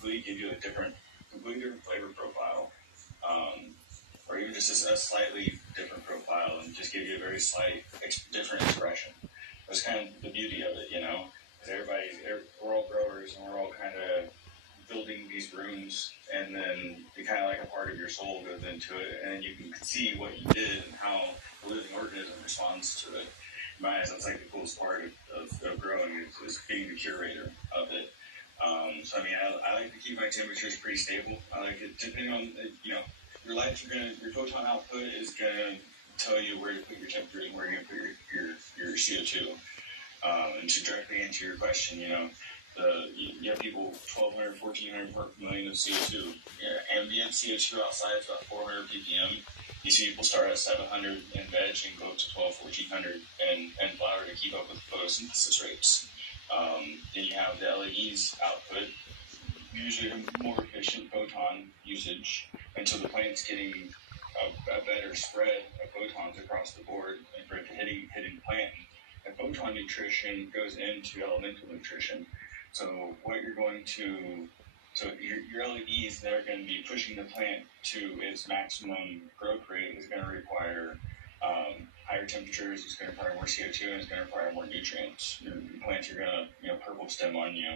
completely different flavor profile, or even just a slightly different profile, and just give you a very slight different expression. That's kind of the beauty of it, you know. Because we're all growers, and we're all kind of building these rooms, and then it kind of like a part of your soul goes into it, and you can see what you did and how the living organism responds to it. In my eyes, that's like the coolest part of growing is being the curator of it. So I mean, I like to keep my temperatures pretty stable. I like it depending on your your photon output is gonna tell you where to put your temperature and where you're gonna put your CO2. And to directly answer your question, you have people 1,200, 1,400 per million of CO2. Ambient CO2 outside is about 400 ppm. You see people start at 700 in veg and go up to 1,200, 1,400 and flower to keep up with photosynthesis rates. Then you have the LEDs output, usually a more efficient photon usage, and so the plant's getting a better spread of photons across the board and for hitting the plant. And photon nutrition goes into elemental nutrition. So what you're going to, your LEDs that are going to be pushing the plant to its maximum growth rate is going to require higher temperatures, it's going to require more CO2, and it's going to require more nutrients. Your plants are going to, purple stem on you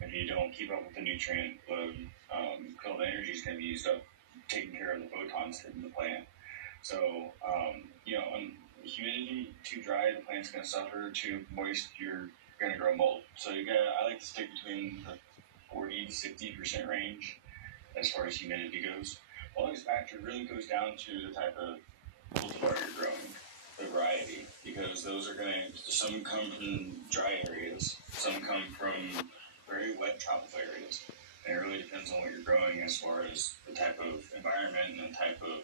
if you don't keep up with the nutrient load. All the energy is going to be used up taking care of the photons hitting the plant. So, humidity too dry, the plant's going to suffer. Too moist, you're going to grow mold. So I like to stick between the 40 to 60% range as far as humidity goes. All these factor really goes down to the type of cultivar you're growing, the variety, because those are some come from dry areas, some come from very wet tropical areas. And it really depends on what you're growing as far as the type of environment and the type of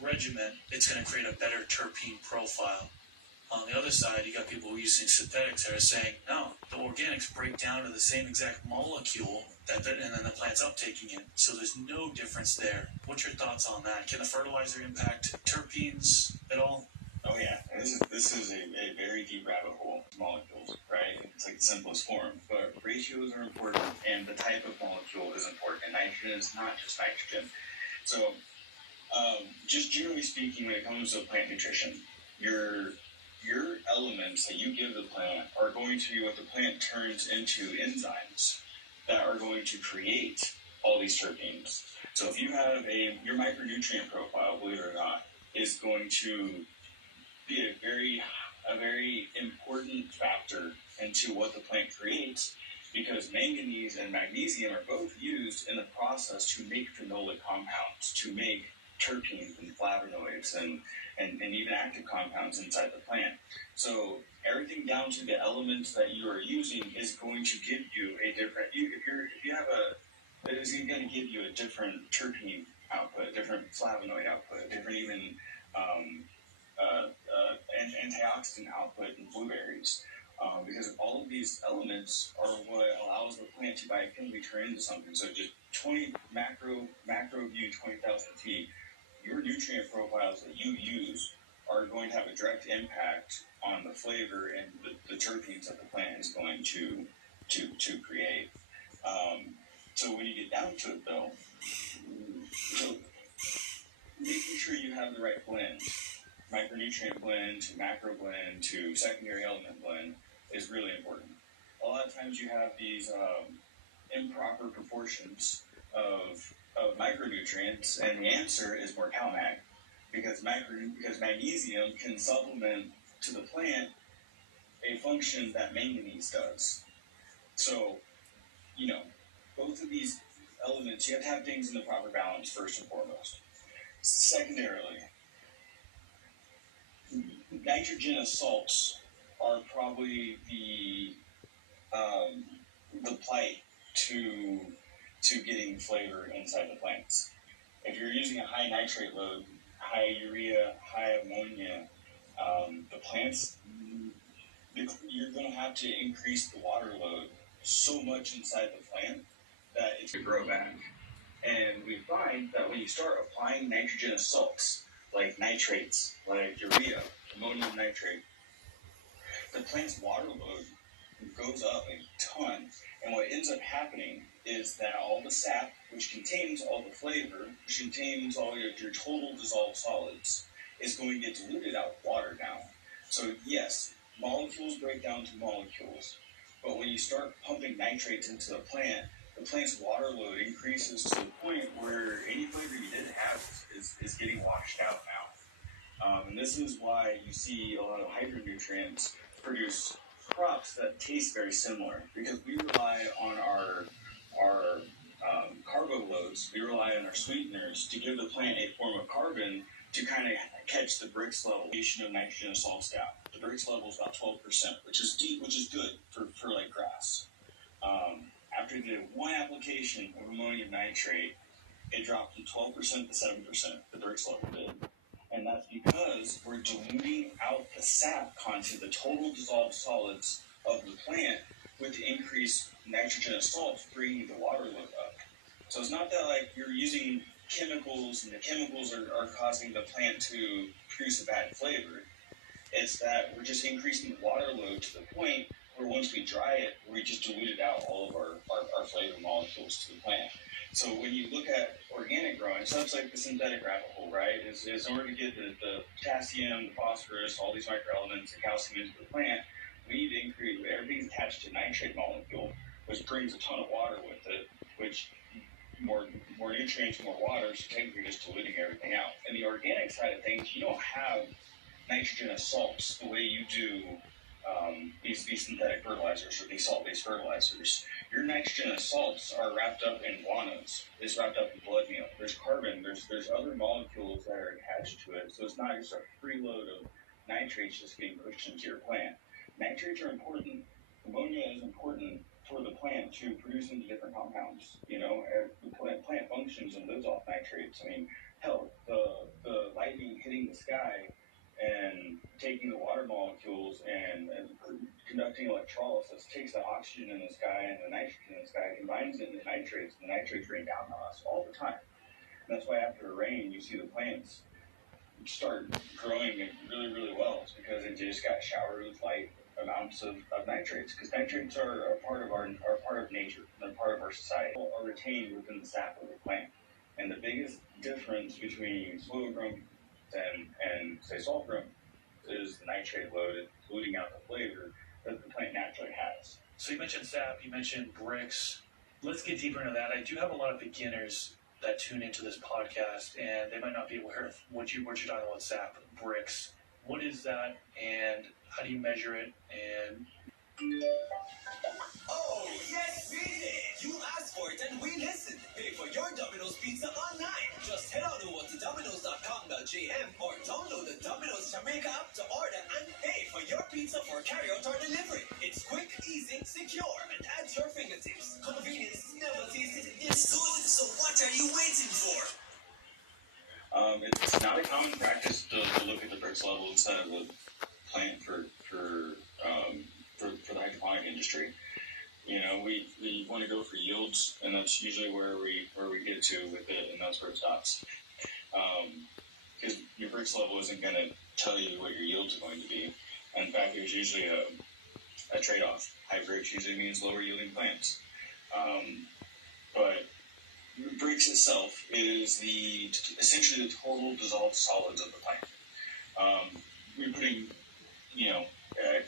regimen. It's going to create a better terpene profile. On the other side, you got people using synthetics that are saying, no, the organics break down to the same exact molecule, and then the plant's uptaking it. So there's no difference there. What's your thoughts on that? Can the fertilizer impact terpenes at all? Oh yeah, this is a very deep rabbit hole. Molecules, right? It's like the simplest form, but ratios are important, and the type of molecule is important. And nitrogen is not just nitrogen. So, just generally speaking, when it comes to plant nutrition, your elements that you give the plant are going to be what the plant turns into enzymes that are going to create all these terpenes. So if you have your micronutrient profile, believe it or not, is going to be a very important factor into what the plant creates, because manganese and magnesium are both used in the process to make phenolic compounds, to make terpenes and flavonoids and even active compounds inside the plant. So everything down to the elements that you are using is going to give you a different. It is going to give you a different terpene output, a different flavonoid output, a different even antioxidant output in blueberries. Because all of these elements are what allows the plant to biochemically turn into something. So just 20 macro view, 20,000 feet. Your nutrient profiles that you use are going to have a direct impact on the flavor and the terpenes that the plant is going to create. So when you get down to it, though, so making sure you have the right blend, micronutrient blend to macro blend to secondary element blend, is really important. A lot of times you have these improper proportions of micronutrients, and the answer is more CalMag, because magnesium can supplement to the plant a function that manganese does. So, both of these elements, you have to have things in the proper balance first and foremost. Secondarily, nitrogenous salts are probably the plight to getting flavor inside the plants. If you're using a high nitrate load, high urea, high ammonia, the plants, you're going to have to increase the water load so much inside the plant that it's going to grow back. And we find that when you start applying nitrogenous salts, like nitrates, like urea, ammonium nitrate, the plant's water load goes up a ton. And what ends up happening is that all the sap, which contains all the flavor, which contains all your total dissolved solids, is going to get diluted out of water now. So yes, molecules break down to molecules, but when you start pumping nitrates into the plant's water load increases to the point where any flavor you did have is getting washed out now. And this is why you see a lot of hydronutrients produce crops that taste very similar, because we rely on our carbo loads, we rely on our sweeteners to give the plant a form of carbon to kind of catch the Brix level of nitrogen and salts down. The Brix level is about 12%, which is deep, which is good for like grass. After you did one application of ammonium nitrate, it dropped from 12% to 7%, the Brix level did. And that's because we're diluting out the sap content, the total dissolved solids of the plant, with the increased nitrogen and salts, bringing the water load up. So it's not that like you're using chemicals and the chemicals are causing the plant to produce a bad flavor. It's that we're just increasing the water load to the point where once we dry it, we just diluted out all of our flavor molecules to the plant. So when you look at organic growing, so it's like the synthetic rabbit hole, right? Is in order to get the potassium, the phosphorus, all these microelements, the calcium into the plant, we need to increase everything's attached to nitrate molecule, which brings a ton of water with it, which more nutrients, more water, so technically just diluting everything out. And the organic side of things, you don't have nitrogen and salts the way you do these synthetic fertilizers or these salt-based fertilizers. Your nitrogen and salts are wrapped up in guanos. It's wrapped up in blood meal. There's carbon. There's other molecules that are attached to it. So it's not just a free load of nitrates just getting pushed into your plant. Nitrates are important. Ammonia is important for the plant to produce into different compounds. You know, the plant functions and lives off nitrates. I mean, hell, the lightning hitting the sky and taking the water molecules and conducting electrolysis takes the oxygen in the sky and the nitrogen in the sky, combines it into nitrates, and the nitrates rain down on us all the time. And that's why after a rain, you see the plants start growing really, really well. It's because they just got showered with light amounts of nitrates, because nitrates are part of nature. They're part of our society. Are retained within the sap of the plant. And the biggest difference between slow grown and say salt grown is the nitrate load, diluting out the flavor that the plant naturally has. So you mentioned sap, you mentioned Brix. Let's get deeper into that. I do have a lot of beginners that tune into this podcast, and they might not be aware of what you're talking about, sap, Brix. What is that, and how do you measure it? And oh, yes, we did. You asked for it, and we listened. Pay for your Domino's Pizza online. Just head on over to Domino's.com.jm or download the Domino's Jamaica app to order and pay for your pizza for carryout or delivery. It's quick, easy, secure, and at your fingertips. Convenience never tasted this good. So what are you waiting for? It's not a common practice to look at the Brix level inside of the plant for the hydroponic industry. You know, we want to go for yields, and that's usually where we get to with it, and that's where it stops. Because your Brix level isn't going to tell you what your yields are going to be. In fact, there's usually a trade-off. High Brix usually means lower yielding plants. But Brix itself is essentially the total dissolved solids of the plant. We're putting,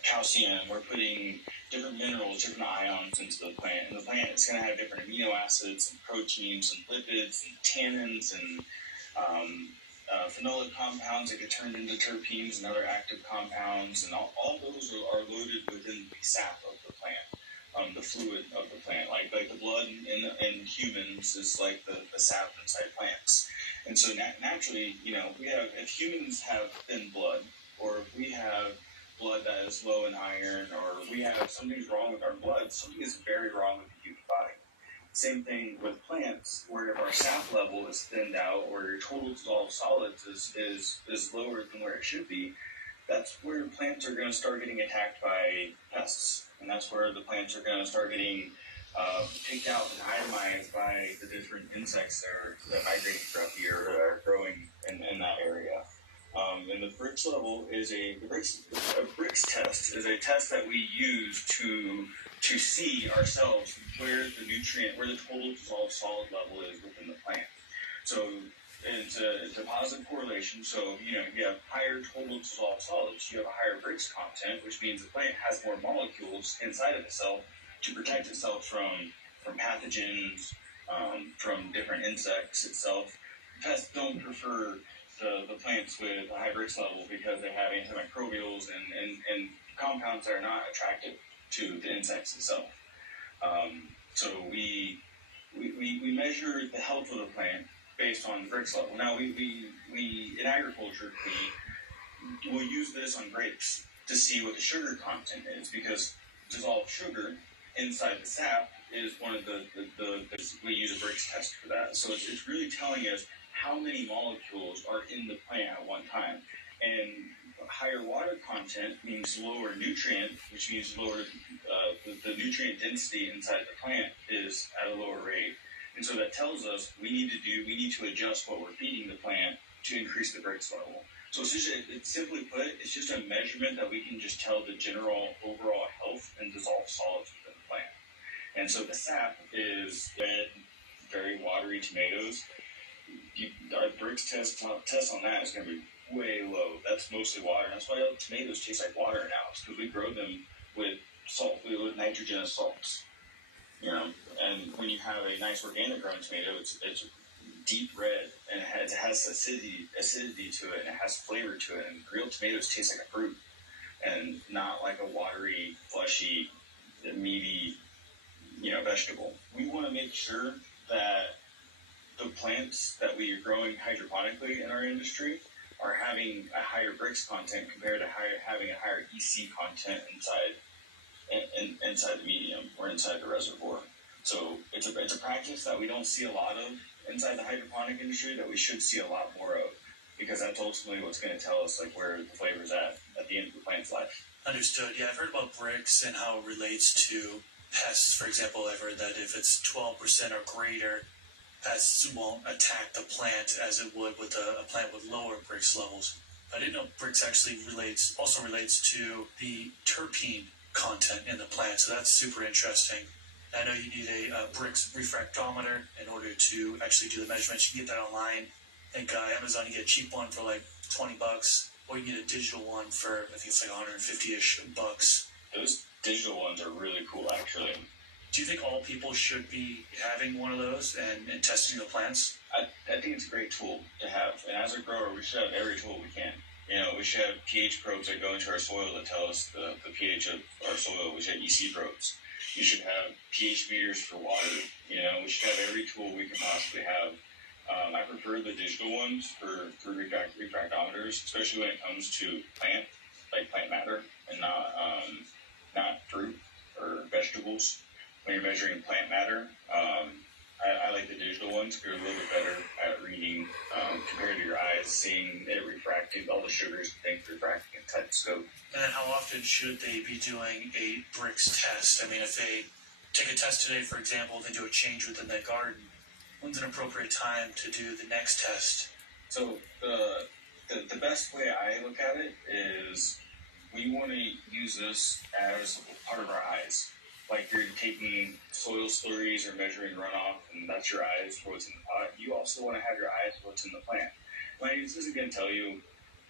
calcium, we're putting different minerals, different ions into the plant. And the plant is going to have different amino acids and proteins and lipids and tannins and phenolic compounds that get turned into terpenes and other active compounds. And all those are loaded within the sap of the plant, the fluid of the plant. Like the blood in humans is like the sap inside plants. And so naturally, if humans have thin blood, or if we have blood that is low in iron, or we have something's wrong with our blood, something is very wrong with the human body. Same thing with plants, where if our sap level is thinned out, or your total dissolved solids is lower than where it should be, that's where plants are going to start getting attacked by pests. And that's where the plants are going to start getting picked out and itemized by the different insects that migrate throughout the year that are growing in that area. And the Brix level is a Brix test is a test that we use to to see ourselves where the total dissolved solid level is within the plant. So it's a positive correlation. So, you have higher total dissolved solids, you have a higher Brix content, which means the plant has more molecules inside of itself to protect itself from pathogens, from different insects itself. Pests don't prefer the plants with a high Brix level because they have antimicrobials and compounds that are not attractive to the insects itself. So we measure the health of the plant based on the Brix level. Now, we in agriculture, we will use this on grapes to see what the sugar content is, because dissolved sugar inside the sap is one of the we use a Brix test for that. So it's really telling us how many molecules are in the plant at one time. And higher water content means lower nutrient, which means lower the nutrient density inside the plant is at a lower rate. And so that tells us we need to adjust what we're feeding the plant to increase the Brix level. So it's simply put, it's just a measurement that we can just tell the general overall health and dissolved solids within the plant. And so the sap is red, very watery tomatoes. Our Brix test on that is going to be way low. That's mostly water. That's why all tomatoes taste like water now. It's because we grow them with with nitrogenous salts. And when you have a nice organic grown tomato, it's deep red, and it has acidity to it, and it has flavor to it. And grilled tomatoes taste like a fruit, and not like a watery, fleshy, meaty, vegetable. We want to make sure that the plants that we are growing hydroponically in our industry are having a higher Brix content compared to having a higher EC content inside the medium or inside the reservoir. So it's a practice that we don't see a lot of inside the hydroponic industry that we should see a lot more of, because that's ultimately what's going to tell us where the flavor's at the end of the plant's life. Understood. Yeah, I've heard about Brix and how it relates to pests. For example, I've heard that if it's 12% or greater, pests won't attack the plant as it would with a plant with lower Brix levels. I didn't know Brix actually also relates to the terpene content in the plant, so that's super interesting. I know you need a Brix refractometer in order to actually do the measurements. You can get that online. I think Amazon, you get a cheap one for like $20, or you get a digital one for, I think it's like $150-ish. Those digital ones are really cool, actually. Do you think all people should be having one of those and testing the plants? I think it's a great tool to have. And as a grower, we should have every tool we can. We should have pH probes that go into our soil that tell us the pH of our soil. We should have EC probes. You should have pH meters for water. We should have every tool we can possibly have. I prefer the digital ones for refractometers, especially when it comes to plant matter, and not fruit or vegetables. When you're measuring plant matter, I like the digital ones because they're a little bit better at reading compared to your eyes, seeing it refracting, all the sugars and things refracting inside the scope. And then how often should they be doing a Brix test? I mean, if they take a test today, for example, they do a change within their garden, when's an appropriate time to do the next test? So the best way I look at it is we want to use this as part of our eyes. Like you're taking soil slurries or measuring runoff, and that's your eyes for what's in the pot. You also want to have your eyes for what's in the plant. This isn't going to tell you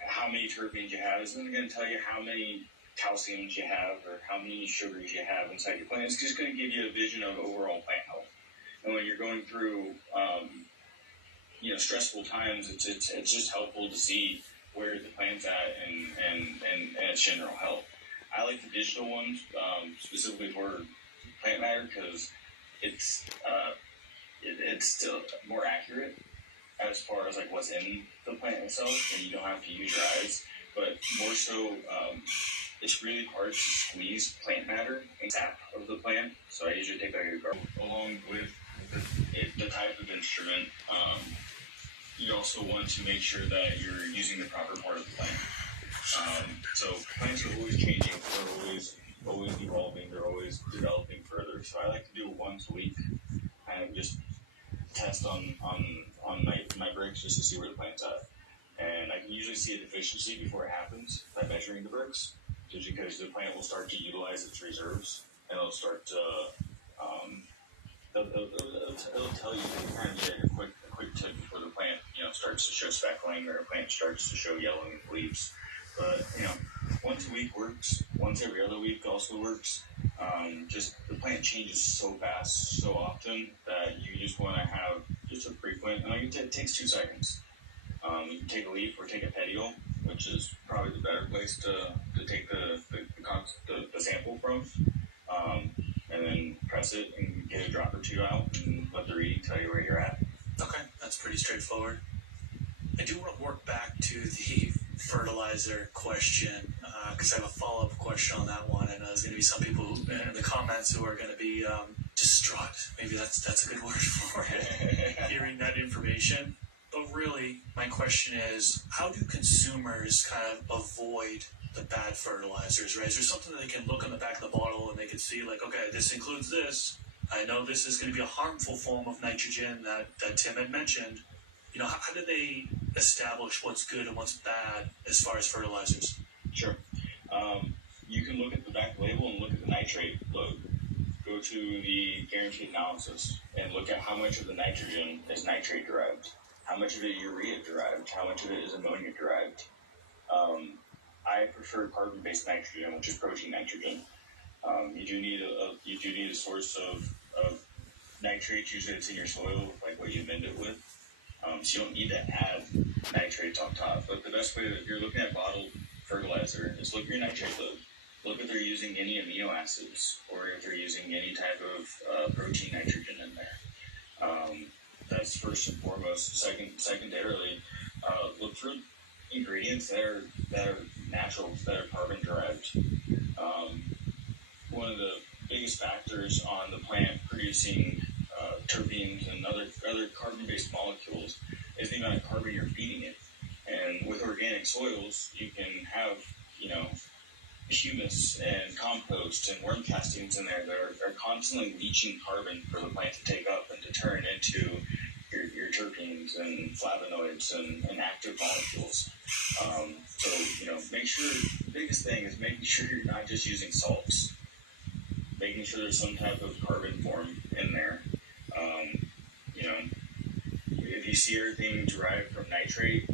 how many terpenes you have. This isn't going to tell you how many calciums you have or how many sugars you have inside your plant. It's just going to give you a vision of overall plant health. And when you're going through, stressful times, it's just helpful to see where the plant's at and its general health. I like the digital ones specifically for plant matter because it's still more accurate as far as what's in the plant itself, and you don't have to use your eyes. But more so, it's really hard to squeeze plant matter in the sap of the plant. So I usually take a garbage along with the type of instrument. You also want to make sure that you're using the proper part of the plant. So plants are always changing. They're always evolving. They're always developing further. So I like to do it once a week and just test on my Brix just to see where the plant's at. And I can usually see a deficiency before it happens by measuring the Brix, just because the plant will start to utilize its reserves and it'll start to, it'll tell you kind of get a quick tip before the plant, starts to show speckling or a plant starts to show yellowing leaves. But, once a week works. Once every other week also works. Just the plant changes so fast, so often that you just want to have just a frequent. It takes 2 seconds. You can take a leaf or take a petiole, which is probably the better place to take the sample from. And then press it and get a drop or 2 out and let the reading tell you where you're at. Okay, that's pretty straightforward. I do want to work back to the fertilizer question because I have a follow-up question on that one, and there's going to be some people in the comments who are going to be distraught. Maybe that's a good word for it, hearing that information. But really, my question is, how do consumers kind of avoid the bad fertilizers, right? Is there something that they can look on the back of the bottle and they can see, like, okay, this includes this. I know this is going to be a harmful form of nitrogen that Tim had mentioned. How do they establish what's good and what's bad as far as fertilizers? Sure. You can look at the back label and look at the nitrate load. Go to the guaranteed analysis and look at how much of the nitrogen is nitrate derived, how much of it is urea derived, how much of it is ammonia derived. I prefer carbon-based nitrogen, which is protein nitrogen. You do need a source of nitrates. Usually it's in your soil, like what you amend it with. So you don't need to add nitrates on top. But the best way, if you're looking at bottled fertilizer, is look at your nitrate load. Look if they're using any amino acids or if they're using any type of protein nitrogen in there. That's first and foremost. Secondarily, look for ingredients that are natural, that are carbon derived. One of the biggest factors on the plant producing terpenes and other carbon-based molecules is the amount of carbon you're feeding it. And with organic soils, you can have, humus and compost and worm castings in there that are constantly leaching carbon for the plant to take up and to turn into your terpenes and flavonoids and active molecules. So, make sure, the biggest thing is making sure you're not just using salts, making sure there's some type of carbon form in there. If you see everything derived from nitrate,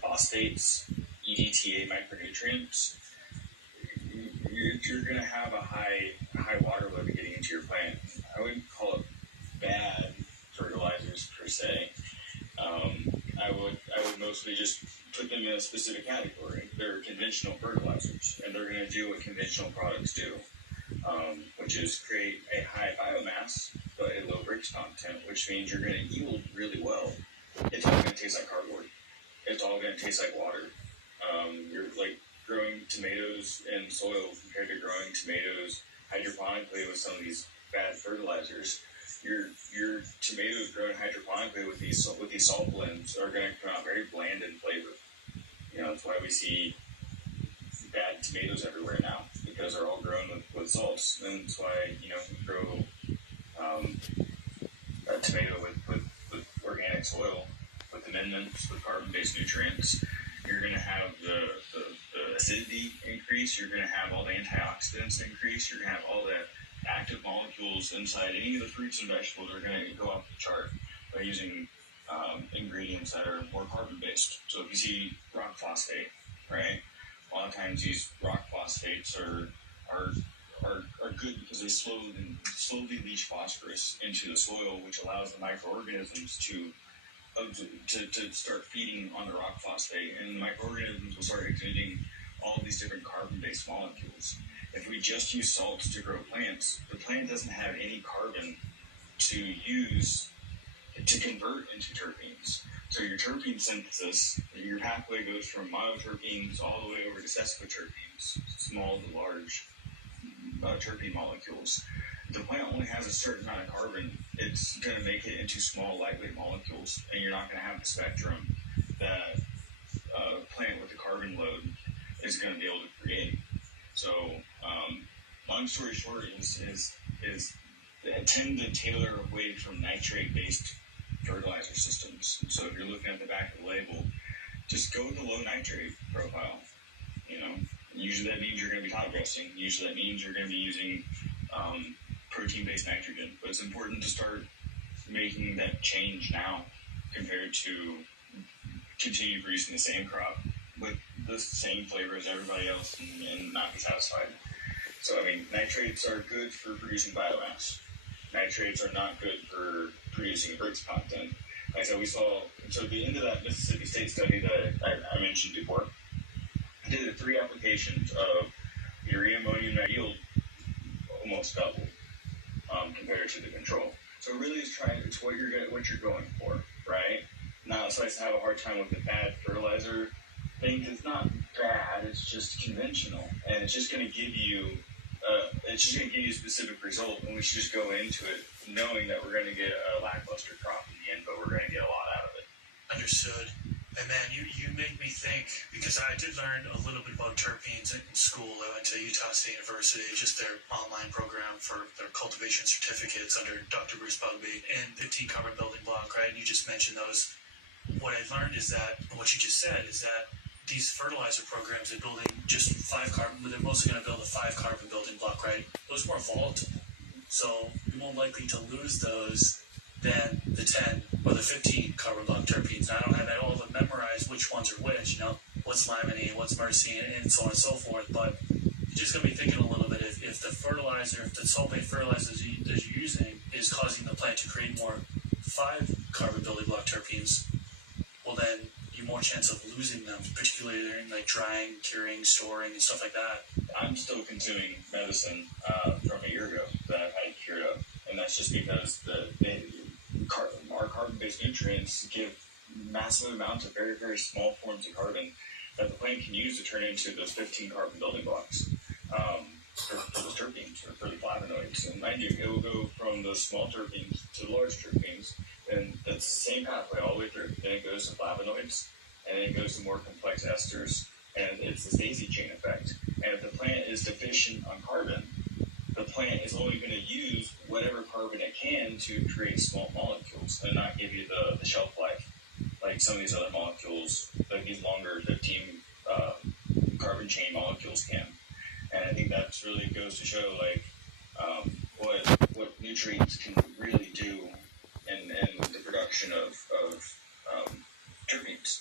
phosphates, EDTA micronutrients, you're going to have a high water load getting into your plant. I wouldn't call it bad fertilizers per se. I would mostly just put them in a specific category. They're conventional fertilizers, and they're going to do what conventional products do, which is create a high biomass but a low bricks content, which means you're going to yield really well. It's all going to taste like cardboard. It's all going to taste like water. You're like growing tomatoes in soil compared to growing tomatoes hydroponically with some of these bad fertilizers. Your tomatoes grown hydroponically with these salt blends are going to come out very bland in flavor. That's why we see bad tomatoes everywhere now, because they're all grown with salts. And that's why you grow a tomato with organic soil, with amendments, with carbon-based nutrients. You're going to have the acidity increase. You're going to have all the antioxidants increase. You're going to have all the active molecules inside any of the fruits and vegetables are going to go off the chart by using ingredients that are more carbon-based. So if you see rock phosphate, right? A lot of times these rock phosphates are good because they slowly leach phosphorus into the soil, which allows the microorganisms to start feeding on the rock phosphate, and the microorganisms will start exuding all these different carbon-based molecules. If we just use salts to grow plants, the plant doesn't have any carbon to use to convert into terpenes. So your terpene synthesis, your pathway goes from monoterpenes all the way over to sesquiterpenes, small to large terpene molecules. The plant only has a certain amount of carbon. It's going to make it into small, lightweight molecules, and you're not going to have the spectrum that a plant with a carbon load is going to be able to create. So, long story short is tend to tailor away from nitrate-based fertilizer systems. So if you're looking at the back of the label, just go with the low nitrate profile. Usually that means you're going to be top dressing. Usually that means you're going to be using protein-based nitrogen. But it's important to start making that change now compared to continue producing the same crop with the same flavor as everybody else and not be satisfied. So, I mean, nitrates are good for producing biomass. Nitrates are not good for producing bricks content. Like I said, we saw, so the end of that Mississippi State study that I mentioned before, did 3 applications of urea ammonium yield almost doubled compared to the control. So it really is it's what you're going for, right? Now, so I have a hard time with the bad fertilizer thing. It's not bad, it's just conventional, and it's just going to give you a specific result, and we should just go into it knowing that we're going to get a lackluster crop in the end, but we're going to get a lot out of it. Understood. And man, you made me think, because I did learn a little bit about terpenes in school. I went to Utah State University, just their online program for their cultivation certificates under Dr. Bruce Bugby, and 15 carbon building block, right? And you just mentioned those. What I learned is that, what you just said, is that these fertilizer programs are building just 5 carbon, they're mostly going to build a 5 carbon building block, right? Those are more volatile. So you're more likely to lose those than the 10 or the 15 carbon block terpenes. Now, I don't have all of them memorized which ones are which, what's limonene, what's myrcene, and so on and so forth, but you're just going to be thinking a little bit, if the fertilizer, if the sulfate fertilizer that you're using is causing the plant to create more 5 carbon building block terpenes, well then you're more chance of losing them, particularly in like drying, curing, storing, and stuff like that. I'm still consuming medicine from a year ago that I've had cured up, and that's just because our carbon-based nutrients give massive amounts of very, very small forms of carbon that the plant can use to turn into those 15 carbon building blocks for the terpenes or for the flavonoids. And mind you, it will go from those small terpenes to the large terpenes, and that's the same pathway all the way through. Then it goes to flavonoids, and then it goes to more complex esters, and it's this daisy chain effect. And if the plant is deficient on carbon, the plant is only going to use whatever carbon it can to create small molecules and not give you the shelf life like some of these other molecules, like these longer 15 carbon chain molecules can. And I think that really goes to show what nutrients can really do in the production of terpenes.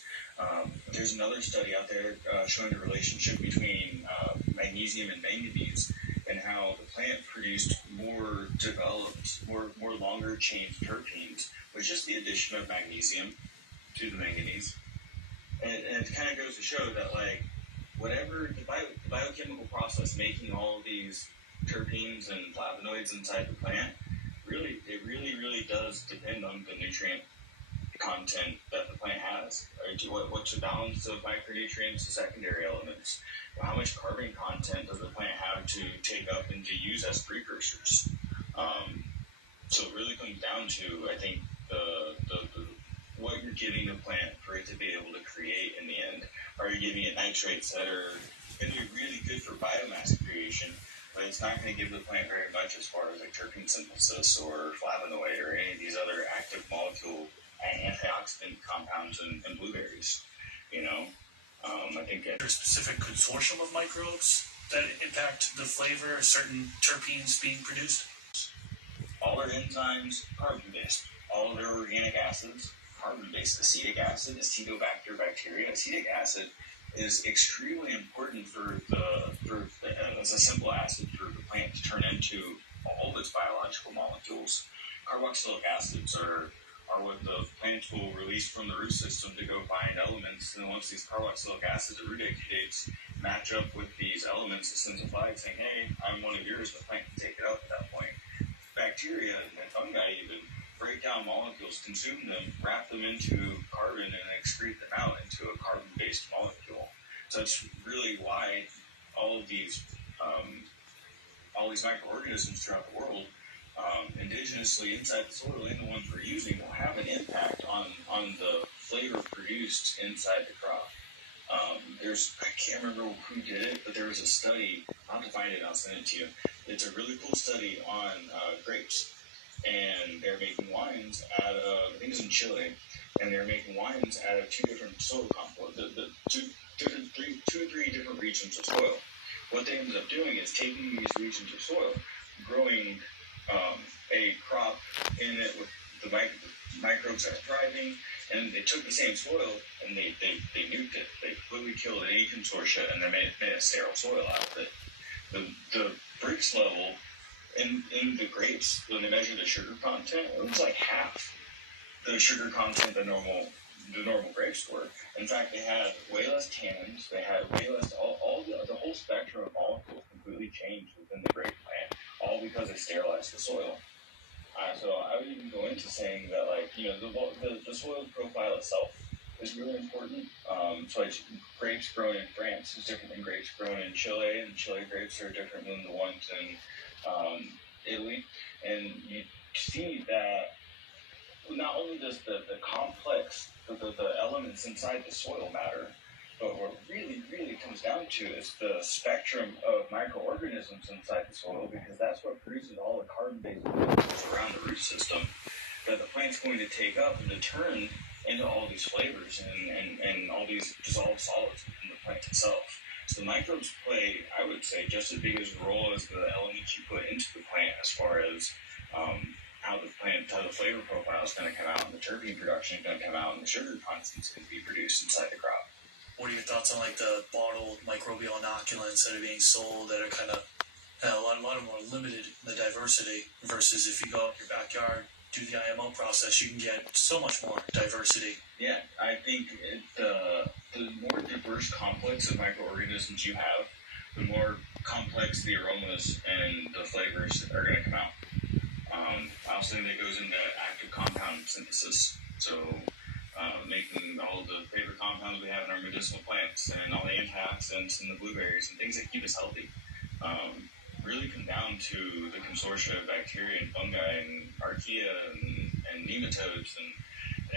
There's another study out there showing the relationship between magnesium and manganese, and how the plant produced more developed, more longer chain terpenes with just the addition of magnesium to the manganese. And it kind of goes to show that whatever the biochemical process making all of these terpenes and flavonoids inside the plant, it really does depend on the nutrient content that the plant has. What's the balance of micronutrients, the secondary elements? How much carbon content does the plant have to take up and to use as precursors? So it really comes down to, I think, the what you're giving the plant for it to be able to create in the end. Are you giving it nitrates that are going to be really good for biomass creation, but it's not going to give the plant very much as far as terpene synthesis or flavonoid or any of these other active molecule antioxidant compounds in blueberries, I think there's a specific consortium of microbes that impact the flavor of certain terpenes being produced. All their enzymes, carbon-based. All of their organic acids, carbon-based. Acetic acid, acetobacter bacteria. Acetic acid is extremely important as a simple acid for the plant to turn into all of its biological molecules. Carboxylic acids are what the plants will release from the root system to go find elements, and once these carboxylic acids or root exudates match up with these elements, it sends a flag saying, hey, I'm one of yours, the plant can take it up at that point. Bacteria and fungi even break down molecules, consume them, wrap them into carbon, and excrete them out into a carbon-based molecule. So that's really why all these microorganisms throughout the world, indigenously inside the soil and the ones we're using, will have an impact on the flavor produced inside the crop. I can't remember who did it, but there was a study. I'll have to find it, I'll send it to you. It's a really cool study on grapes. And they're making wines out of, I think it's in Chile, and they're making wines out of 2 different soil compounds, two or three different regions of soil. What they ended up doing is taking these regions of soil, growing a crop in it with the microbes that are thriving, and they took the same soil and they nuked it. They completely killed any consortia and they made a sterile soil out of it. The Brix level in the grapes, when they measure the sugar content, it was like half the sugar content the normal grapes were. In fact, they had way less tannins. They had way less. The whole spectrum of molecules completely changed within the grape plant, all because they sterilized the soil. So I would even go into saying that, like, the soil profile itself is really important. So like grapes grown in France is different than grapes grown in Chile, and Chile grapes are different than the ones in Italy. And you see that not only does the complex, the elements inside the soil matter, but what really comes down to is the spectrum of microorganisms inside the soil, because that's what produces all the carbon-based molecules around the root system that the plant's going to take up and to turn into all these flavors and all these dissolved solids within the plant itself. So the microbes play, I would say, just as big a role as the elements you put into the plant as far as how the flavor profile is going to come out, and the terpene production is going to come out, and the sugar content is going to be produced inside the crop. What are your thoughts on like the bottled microbial inoculants that are being sold that are kind of a lot of them are limited in the diversity versus if you go out in your backyard, do the IMO process, you can get so much more diversity. Yeah, I think the more diverse complex of microorganisms you have, the more complex the aromas and the flavors are going to come out. I also think that goes into active compound synthesis. So making all the favorite compounds we have in our medicinal plants and all the antioxidants and the blueberries and things that keep us healthy really come down to the consortia of bacteria and fungi and archaea and nematodes and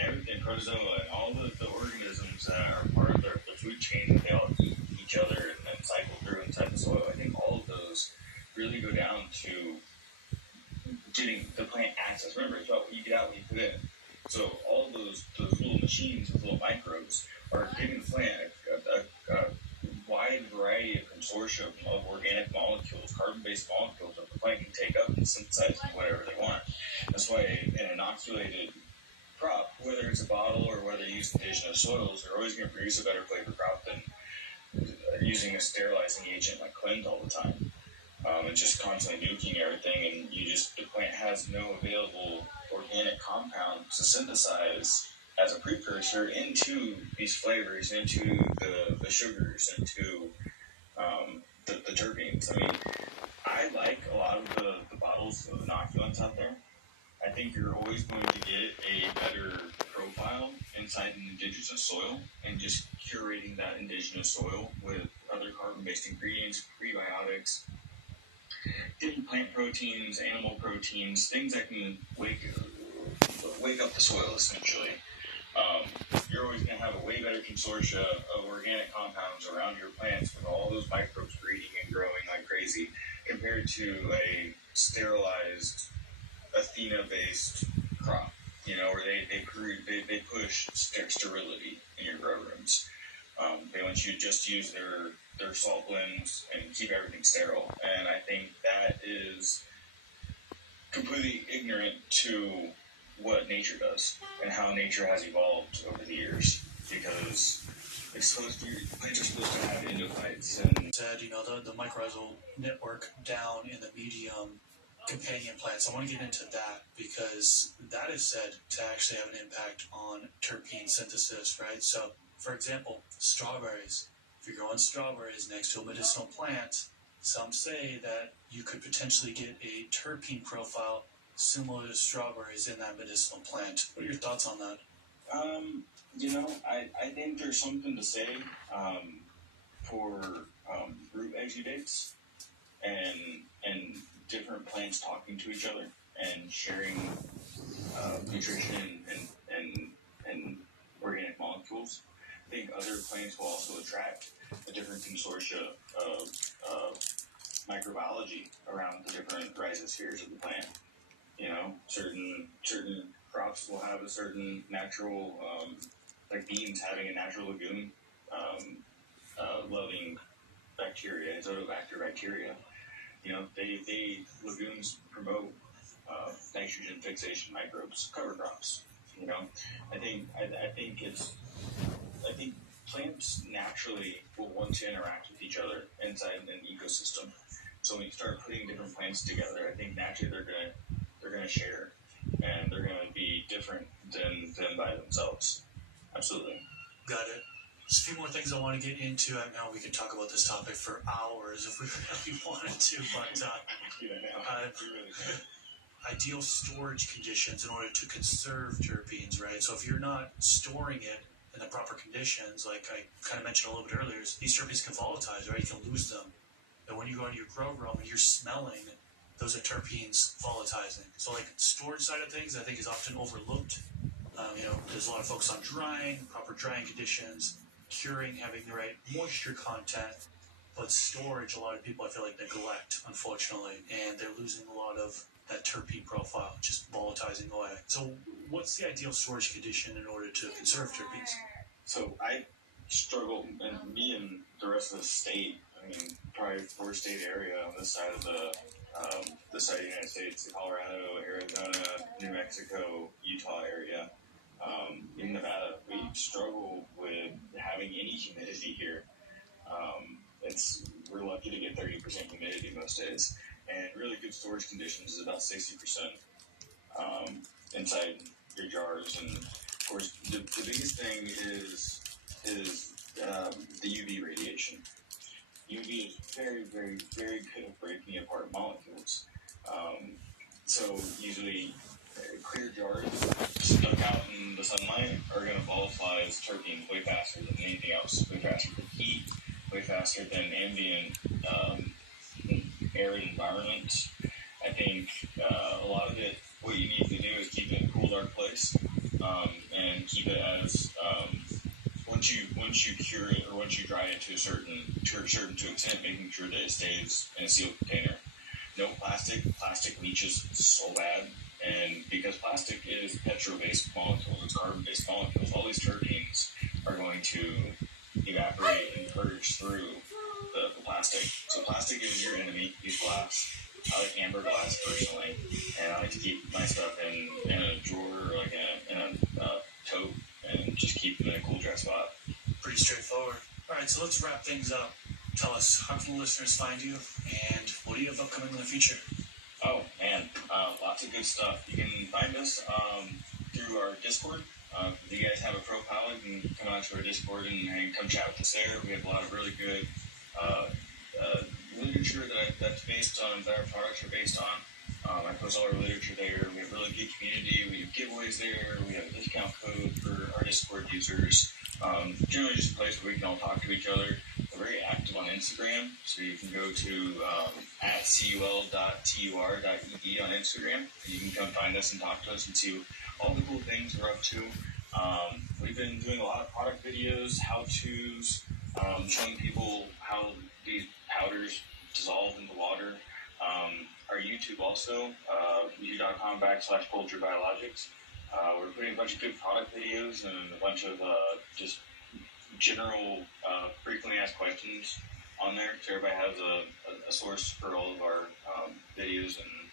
everything, protozoa, and all the organisms that are part of the food chain that they all eat each other and cycle through inside the soil. I think all of those really go down to getting the plant access. Remember, it's about what you get out, what you put in. So all of those little machines with little microbes are giving the plant a wide variety of consortia of organic molecules, carbon-based molecules that the plant can take up and synthesize into whatever they want. That's why an inoculated crop, whether it's a bottle or whether you use indigenous soils, they're always going to produce a better flavor crop than using a sterilizing agent like Cleanse all the time. And just constantly nuking everything, and the plant has no available organic compound to synthesize as a precursor into these flavors, into the sugars, into the terpenes. I mean, I like a lot of the bottles of inoculants out there. I think you're always going to get a better profile inside an indigenous soil, and just curating that indigenous soil with other carbon-based ingredients, prebiotics, different plant proteins, animal proteins, things that can wake up the soil, essentially. You're always going to have a way better consortia of organic compounds around your plants with all those microbes breeding and growing like crazy, compared to a sterilized Athena-based crop, where they push sterility in your grow rooms. They want you to just use their salt blends and keep everything sterile. And I think that is completely ignorant to what nature does and how nature has evolved over the years. Because plants are supposed to have endophytes. And said, the mycorrhizal network down in the medium companion plants. I want to get into that because that is said to actually have an impact on terpene synthesis, right? So, for example, strawberries. If you're growing strawberries next to a medicinal plant, some say that you could potentially get a terpene profile similar to strawberries in that medicinal plant. What are your thoughts on that? I think there's something to say for root exudates and different plants talking to each other and sharing nutrition and organic molecules. I think other plants will also attract a different consortia of microbiology around the different rhizospheres of the plant. Certain crops will have a certain natural, like beans having a natural legume loving bacteria, azotobacter bacteria. Lagoons promote nitrogen fixation microbes, cover crops. I think plants naturally will want to interact with each other inside an ecosystem. So when you start putting different plants together, I think naturally they're gonna share, and they're gonna be different than by themselves. Absolutely. Got it. There's a few more things I want to get into. I know we could talk about this topic for hours if we really wanted to, but We really can. ideal storage conditions in order to conserve terpenes, right? So if you're not storing it in the proper conditions, like I kind of mentioned a little bit earlier, these terpenes can volatilize, right? You can lose them. And when you go into your grow room and you're smelling, those are terpenes volatilizing. So like storage side of things, I think is often overlooked. There's a lot of focus on drying, proper drying conditions, curing, having the right moisture content, but storage, a lot of people I feel like neglect, unfortunately, and they're losing a lot of that terpene profile, just volatilizing away. So what's the ideal storage condition in order to conserve terpenes? So I struggle, and me and the rest of the state, probably 4-state area on this side of the United States, Colorado, Arizona, New Mexico, Utah area, in Nevada, we struggle with having any humidity here. We're lucky to get 30% humidity most days, and really good storage conditions is about 60% inside your jars. And of course, the biggest thing is the UV radiation. UV is very, very, very good at breaking apart molecules. So usually clear jars stuck out in the sunlight are going to volatilize terpenes way faster than anything else, way faster than heat, way faster than ambient arid environments. I think a lot of it, what you need to do is keep it in a cool, dark place, and keep it as once you cure it or once you dry it to a certain extent, making sure that it stays in a sealed container. No plastic. Plastic leaches so bad, and because plastic is petro-based molecules, it's carbon-based molecules, all these terpenes are going to evaporate and purge through the plastic. So plastic is your enemy. Use glass. I like amber glass personally, and I like to keep my stuff in a drawer or like in a tote, and just keep them in a cool, dry spot. Pretty straightforward. All right, so let's wrap things up. Tell us, how can the listeners find you, and what do you have upcoming in the future? Oh, man, lots of good stuff. You can find us through our Discord. If you guys have a profile, you can come out to our Discord and come chat with us there. We have a lot of really good literature that's based on, that our products are based on. I post all our literature there. We have a really good community. We have giveaways there. We have a discount code for our Discord users. Generally just a place where we can all talk to each other. We're very active on Instagram, so you can go to @cul.tur.ed on Instagram. You can come find us and talk to us and see all the cool things we're up to. We've been doing a lot of product videos, how-tos, showing people how these powders dissolve in the water. Our YouTube also, youtube.com/poultrybiologics. We're putting a bunch of good product videos and a bunch of just general frequently asked questions on there, so everybody has a source for all of our videos and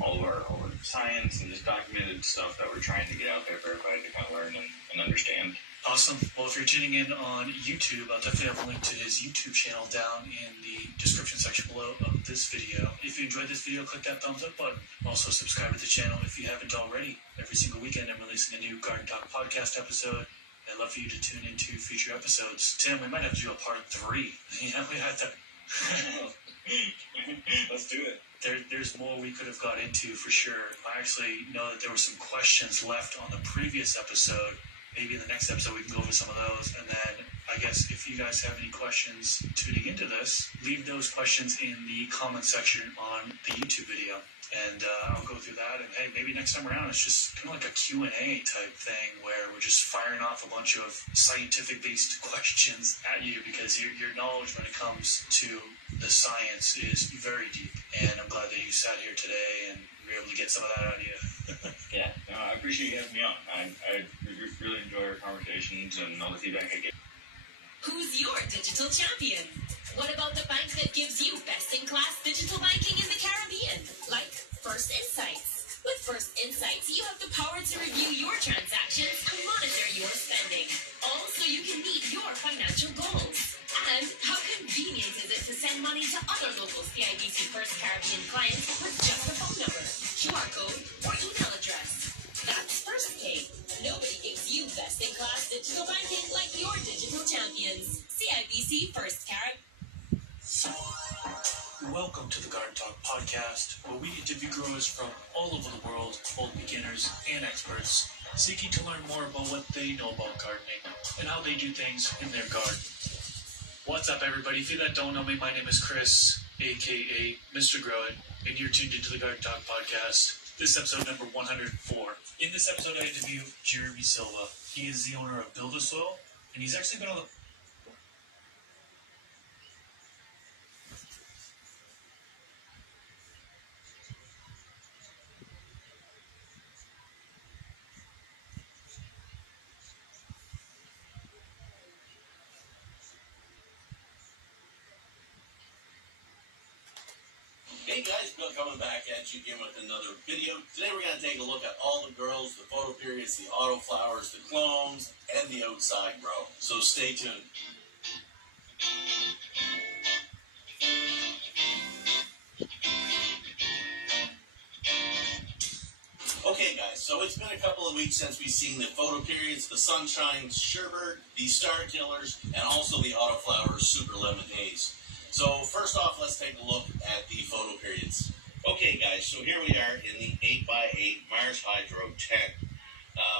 all of our science and just documented stuff that we're trying to get out there for everybody to kind of learn and understand. Awesome. Well, if you're tuning in on YouTube, I'll definitely have a link to his YouTube channel down in the description section below of this video. If you enjoyed this video, click that thumbs up button. Also, subscribe to the channel if you haven't already. Every single weekend, I'm releasing a new Garden Talk podcast episode. I'd love for you to tune into future episodes. Tim, we might have to do a part 3. We have to. Let's do it. There's more we could have got into for sure. I actually know that there were some questions left on the previous episode. Maybe in the next episode we can go over some of those. And then I guess if you guys have any questions tuning into this, leave those questions in the comment section on the YouTube video. And I'll go through that. And hey, maybe next time around it's just kind of like a Q&A type thing where we're just firing off a bunch of scientific-based questions at you, because your knowledge when it comes to the science is very deep. And I'm glad that you sat here today and we were able to get some of that out of you. Yeah, no, I appreciate you having me on. I really enjoy our conversations and all the feedback I get. Who's your digital champion? What about the bank that gives you best-in-class digital banking in the Caribbean? Like First Insights. With First Insights, you have the power to review your transactions and monitor your spending, all so you can meet your financial goals. And how convenient is it to send money to other local CIBC First Caribbean clients with just a phone number, QR code, or email address? That's First Pay. Nobody gives you best-in-class digital banking like your digital champions. CIBC First Carib. Welcome to the Garden Talk podcast, where we interview growers from all over the world, both beginners and experts, seeking to learn more about what they know about gardening and how they do things in their garden. What's up, everybody? If you that don't know me, my name is Chris, aka Mr. Grow It, and you're tuned into the Garden Talk podcast. This is episode number 104. In this episode, I interview Jeremy Silva. He is the owner of Builder Soil, and he's actually been on the Hey guys, Bill coming back at you again with another video. Today we're going to take a look at all the girls, the photo periods, the autoflowers, the clones, and the outside grow. So stay tuned. Okay guys, so it's been a couple of weeks since we've seen the photo periods, the Sunshine Sherbert, the Star Killers, and also the autoflower Super Lemon Haze. So first off, let's take a look at the photo periods. Okay guys, so here we are in the 8x8 Mars Hydro 10.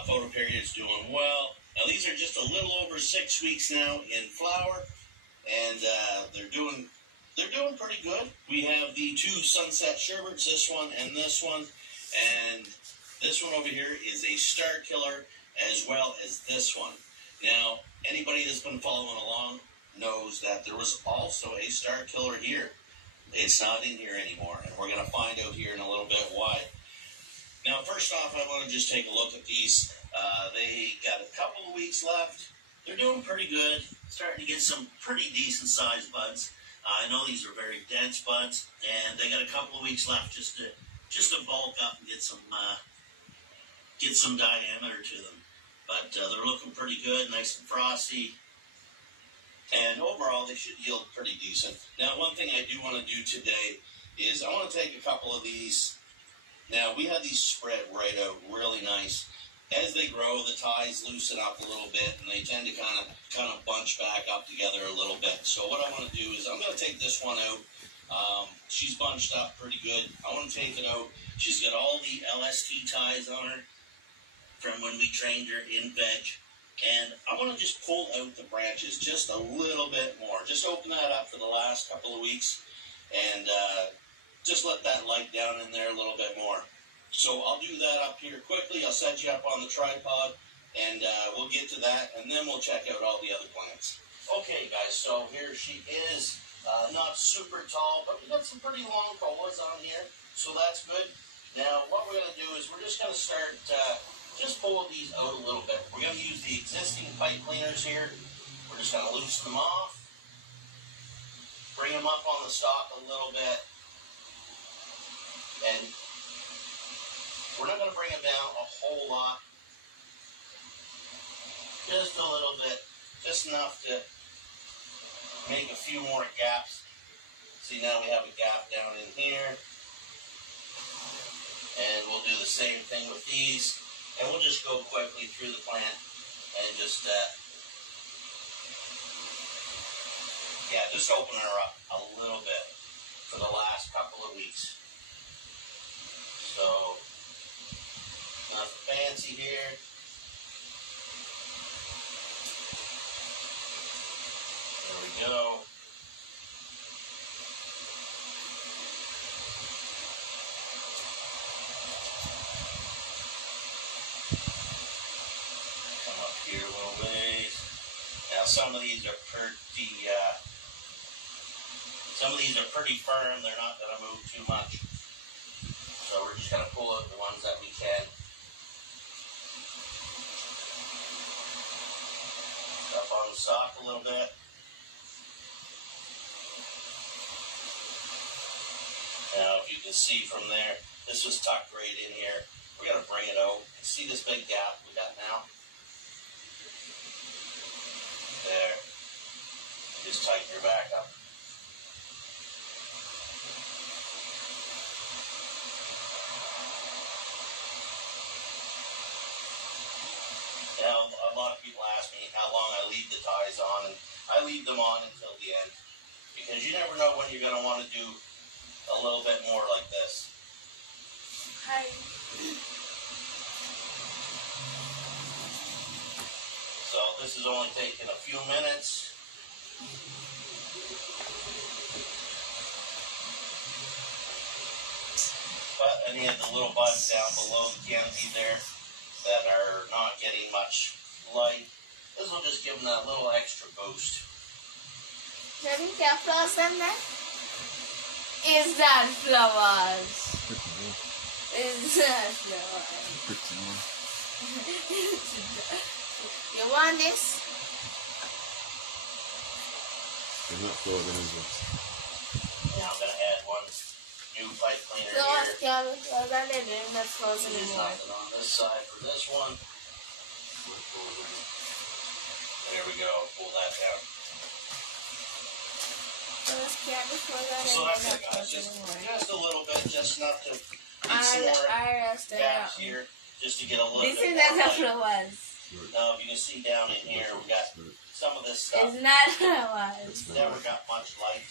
Photo periods doing well. Now these are just a little over 6 weeks now in flower, and they're doing pretty good. We have the two Sunset Sherberts, this one and this one, and this one over here is a Star Killer as well as this one. Now, anybody that's been following along knows that there was also a Star Killer here. It's not in here anymore, and we're going to find out here in a little bit why. Now, first off, I want to just take a look at these. They got a couple of weeks left. They're doing pretty good, starting to get some pretty decent sized buds. I know these are very dense buds, and they got a couple of weeks left just to bulk up and get some diameter to them. But they're looking pretty good, nice and frosty. And overall, they should yield pretty decent. Now, one thing I do want to do today is I want to take a couple of these. Now, we have these spread right out really nice. As they grow, the ties loosen up a little bit, and they tend to kind of bunch back up together a little bit. So what I want to do is I'm going to take this one out. She's bunched up pretty good. I want to take it out. She's got all the LST ties on her from when we trained her in veg. And I want to just pull out the branches just a little bit more. Just open that up for the last couple of weeks and just let that light down in there a little bit more. So I'll do that up here quickly. I'll set you up on the tripod and we'll get to that, and then we'll check out all the other plants. Okay guys, so here she is. Not super tall, but we got some pretty long colas on here, so that's good. Now what we're going to do is we're just going to start just pull these out a little bit. We're going to use the existing pipe cleaners here. We're just going to loosen them off, bring them up on the stalk a little bit, and we're not going to bring them down a whole lot, just a little bit, just enough to make a few more gaps. See, now we have a gap down in here, and we'll do the same thing with these. And we'll just go quickly through the plant and just open her up a little bit for the last couple of weeks. So, nothing fancy here. There we go. Here a little ways. Now some of these are pretty firm. They're not going to move too much. So we're just going to pull out the ones that we can. Stuff on on the sock a little bit. Now, if you can see from there, this was tucked right in here. We're going to bring it out. See this big gap we got now? There. Just tighten your back up. Now, a lot of people ask me how long I leave the ties on, and I leave them on until the end, because you never know when you're going to want to do a little bit more like this. Hi. So this is only taking a few minutes. But any of the little buds down below the canopy there that are not getting much light, this will just give them that little extra boost. Daddy, क्या flowers in there? Is that flowers? Is that flowers? You want this? It's not flowers in it. Now I'm going to add one new pipe cleaner Flowers, here. क्या flowers are there? That flowers There's anymore. nothing on this side for this one. There we go. Pull that down. Flowers, क्या flowers are So that's there? it, That guys. flowers anymore. Just a little bit, just enough to get some more I understand. gaps here, just to get a little This bit is more not the light. flowers. Now, if you can see down in here, we got some of this stuff. It's not flowers. Never got much light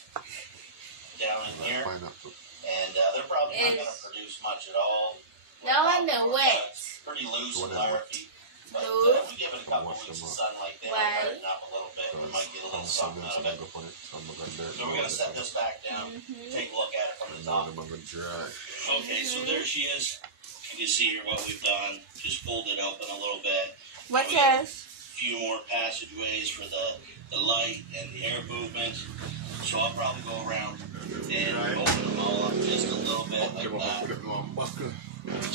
down in here, Pineapple. and they're probably not going to It's- produce much at all. That one the wet. Pretty loose and Whatever. larvae. But Loose. if we give it a couple weeks of sunlight, they might Why? harden up a little bit. We might get a little something out of it. So we're going to set this back down, take a look at it from the top. Dry. Okay, so there she is. You can see here what we've done. Just fold it open a little bit. What We got else? a few more passageways for the light and the air movement. So I'll probably go around and open them all up just a little bit like that.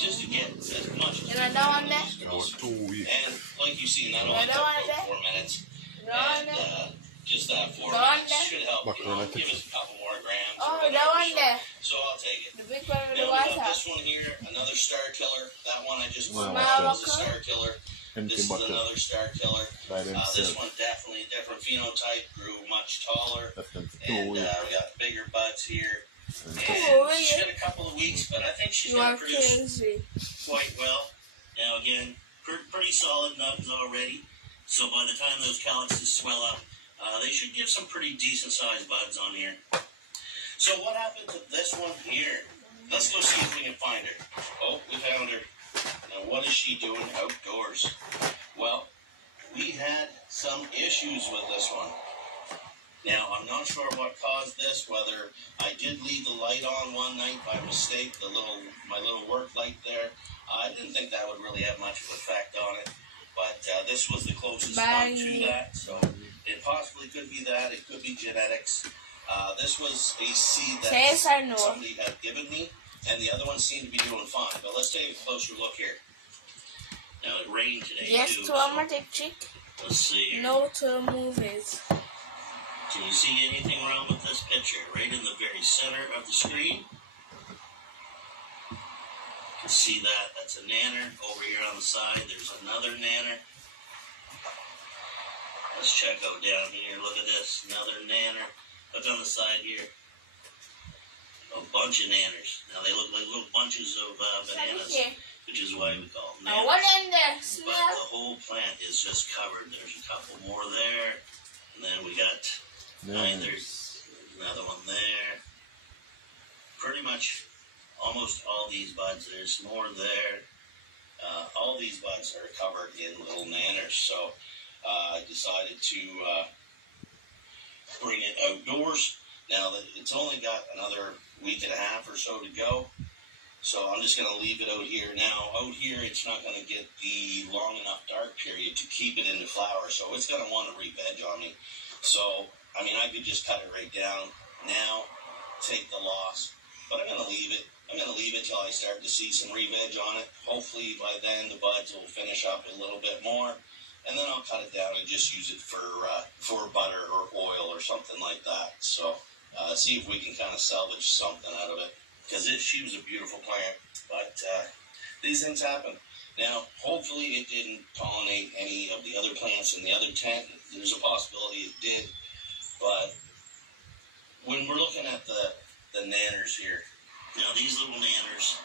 Just to get as much as You know that one there? Now 2 weeks. And like you see, that only Another took one about there? 4 minutes. That one And there? just that 4 The one minutes there? should help, you know, Macaroni. give us a couple more grams. or Oh, whatever. that one there. So I'll take it. The big one with the Now we white got hat. this one here, another star killer. That one I just Wow. was a star killer. Empty This is bucket. another star killer. By This themselves. one definitely a different phenotype, grew much taller. That's them for 2 And we weeks. got bigger buds here. And Oh, And she yeah. had a couple of weeks, but I think she's You going are to produce crazy. quite well. Now again, pretty solid nugs already. So by the time those calyxes swell up, they should give some pretty decent sized buds on here. So what happened to this one here? Let's go see if we can find her. Oh, we found her. Now what is she doing outdoors? Well, we had some issues with this one. Now, I'm not sure what caused this, whether I did leave the light on one night by mistake, my little work light there. I didn't think that would really have much of an effect on it, but this was the closest one to that, so it possibly could be that. It could be genetics. This was a seed that Yes, I know. somebody had given me, and the other one seemed to be doing fine. But let's take a closer look here. Now, it rained today, Yes, too. traumatic chick. Let's see here. No to movies. Can you see anything wrong with this picture? Right in the very center of the screen. You can see that. That's a nanner. Over here on the side, there's another nanner. Let's check out down here. Look at this. Another nanner. Look on the side here. A bunch of nanners. Now, they look like little bunches of bananas, Here. which is why we call them Now, nanners. what in there? But Smell. the whole plant is just covered. There's a couple more there. And then we got there's another one there. Pretty much almost all these buds. There's more there. All these buds are covered in little nanners. So I decided to bring it outdoors. Now that it's only got another week and a half or so to go. So I'm just going to leave it out here. Now, out here, it's not going to get the long enough dark period to keep it in the flower. So it's going to want to re-veg on me. So, I mean, I could just cut it right down now, take the loss. But I'm going to leave it. I'm going to leave it till I start to see some re-veg on it. Hopefully, by then, the buds will finish up a little bit more. and then I'll cut it down and just use it for butter or oil or something like that. So see if we can kind of salvage something out of it, because she was a beautiful plant, but these things happen. Now, hopefully it didn't pollinate any of the other plants in the other tent. There's a possibility it did, but when we're looking at the nanners here, these little nanners,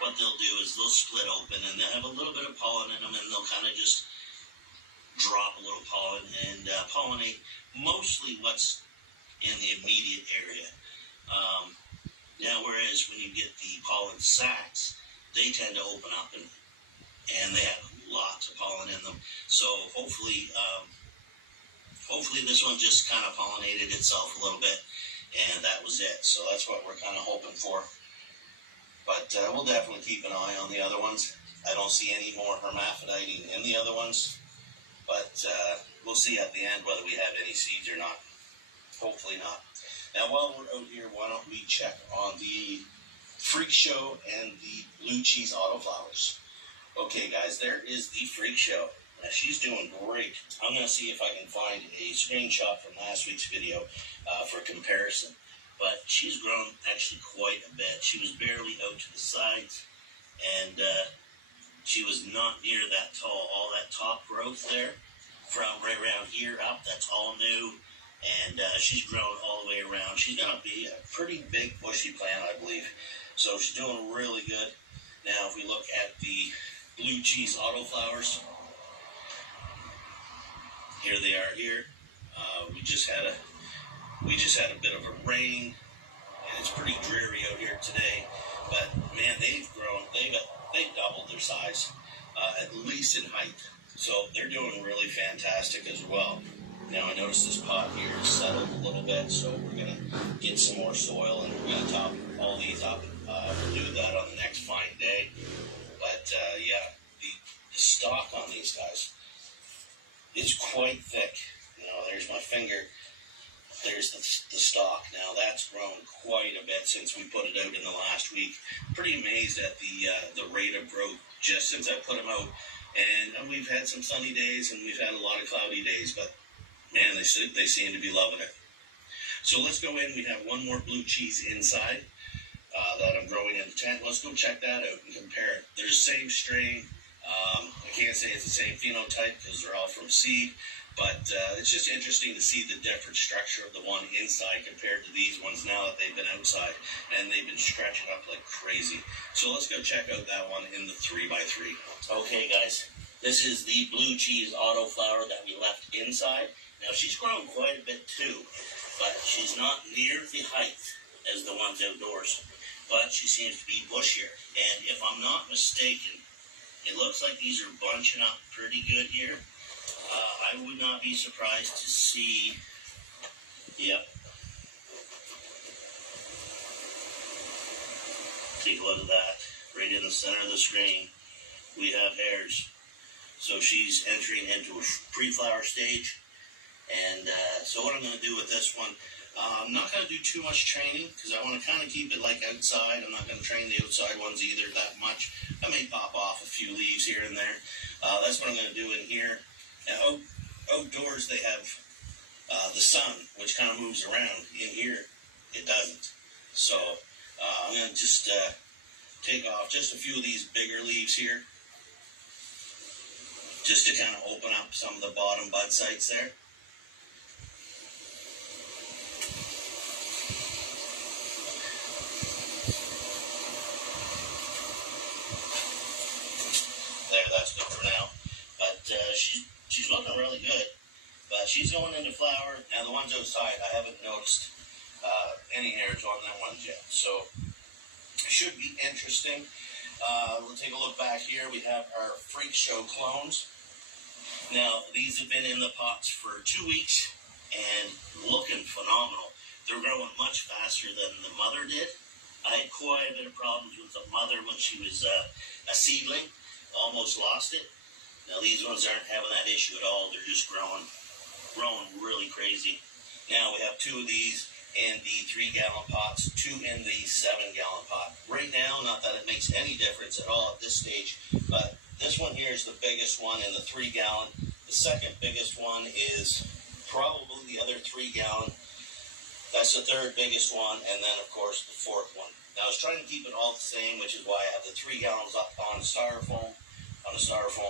what they'll do is they'll split open and they'll have a little bit of pollen in them, and they'll kind of just drop a little pollen and pollinate mostly what's in the immediate area. Now, whereas when you get the pollen sacs, they tend to open up and they have lots of pollen in them. So hopefully this one just kind of pollinated itself a little bit, and that was it. So that's what we're kind of hoping for. But we'll definitely keep an eye on the other ones. I don't see any more hermaphroditing in the other ones, but we'll see at the end whether we have any seeds or not. Hopefully not. Now, while we're out here, why don't we check on the Freak Show and the Blue Cheese Autoflowers. Okay, guys, there is the Freak Show. Now, she's doing great. I'm going to see if I can find a screenshot from last week's video for comparison. But she's grown actually quite a bit. She was barely out to the sides, and she was not near that tall. All that top growth there from right around here up, that's all new. And she's grown all the way around. She's going to be a pretty big bushy plant, I believe. So she's doing really good. Now, if we look at the Blue Cheese Autoflowers, here they are here. We just had a bit of a rain, and it's pretty dreary out here today. But man, they've grown. They've doubled their size, at least in height. So they're doing really fantastic as well. Now, I noticed this pot here is settled a little bit, so we're going to get some more soil and we're going to top all these up. We'll do that on the next fine day. But, yeah, the stalk on these guys is quite thick. There's my finger. There's the stalk. Now, that's grown quite a bit since we put it out in the last week. Pretty amazed at the rate of growth just since I put them out. And we've had some sunny days and we've had a lot of cloudy days, but man, they seem to be loving it. So let's go in. We have one more blue cheese inside that I'm growing in the tent. Let's go check that out and compare it. They're the same strain. I can't say it's the same phenotype because they're all from seed, but it's just interesting to see the different structure of the one inside compared to these ones now that they've been outside and they've been stretching up like crazy. So let's go check out that one in the 3x3. Okay, guys, this is the Blue Cheese Autoflower that we left inside. Now, she's grown quite a bit too, but she's not near the height as the ones outdoors. But she seems to be bushier. And if I'm not mistaken, it looks like these are bunching up pretty good here. I would not be surprised to see, yep. Take a look at that. Right in the center of the screen, we have hairs. So she's entering into a pre-flower stage. And so what I'm going to do with this one, I'm not going to do too much training because I want to kind of keep it like outside. I'm not going to train the outside ones either that much. I may pop off a few leaves here and there. That's what I'm going to do in here. Now, outdoors they have the sun, which kind of moves around. In here, it doesn't. So I'm going to just take off just a few of these bigger leaves here, just to kind of open up some of the bottom bud sites there. That's good for now, but she's looking really good. But she's going into flower. Now the ones outside, I haven't noticed any hairs on them ones yet, so it should be interesting. We'll take a look back here. We have our Freak Show clones. Now these have been in the pots for 2 weeks and looking phenomenal. They're growing much faster than the mother did. I had quite a bit of problems with the mother when she was a seedling. Almost lost it. Now these ones aren't having that issue at all. They're just growing really crazy. Now we have 2 of these in the 3-gallon pots, 2 in the 7-gallon pot. Right now, not that it makes any difference at all at this stage, but This one here is the biggest one in the 3 gallon. The second biggest one is probably the other 3 gallon. That's the third biggest one, and then of course the fourth one. Now I was trying to keep it all the same, which is why I have the 3 gallons up on a styrofoam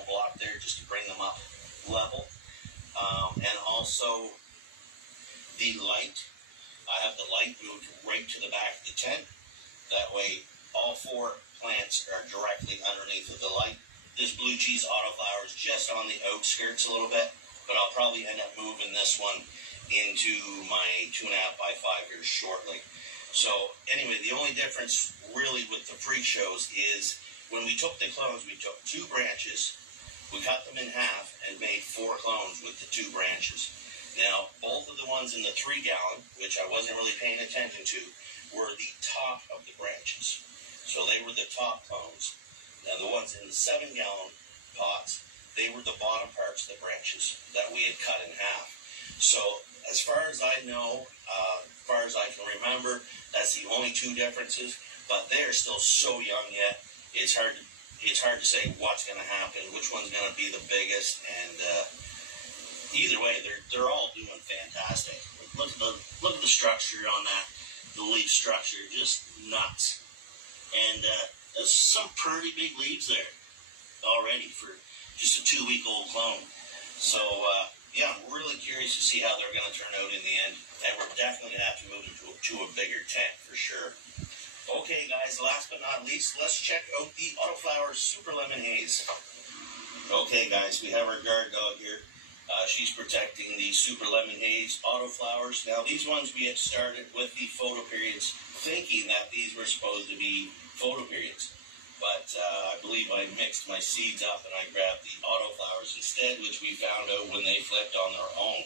block there, just to bring them up level. And also the light. I have the light moved right to the back of the tent. That way all 4 plants are directly underneath of the light. This blue cheese autoflower is just on the outskirts a little bit, but I'll probably end up moving this one into my 2.5 by 5 here shortly. So anyway, the only difference really with the pre-shows is when we took the clones, we took 2 branches, we cut them in half and made 4 clones with the 2 branches. Now, both of the ones in the 3 gallon, which I wasn't really paying attention to, were the top of the branches. So they were the top clones. Now the ones in the 7 gallon pots, they were the bottom parts of the branches that we had cut in half. So as far as I know, as far as I can remember, that's the only 2 differences. But they're still so young yet. It's hard to say what's going to happen, which one's going to be the biggest, and either way, they're all doing fantastic. Look at the structure on that, the leaf structure, just nuts. And there's some pretty big leaves there already for just a 2-week-old clone. So yeah, I'm really curious to see how they're going to turn out in the end, and we're definitely going to have to move them to a bigger tent for sure. Okay, guys, last but not least, let's check out the Autoflower Super Lemon Haze. Okay, guys, we have our guard dog here. She's protecting the Super Lemon Haze Autoflowers. Now, these ones we had started with the photo periods, thinking that these were supposed to be photo periods. But I believe I mixed my seeds up and I grabbed the autoflowers instead, which we found out when they flipped on their own.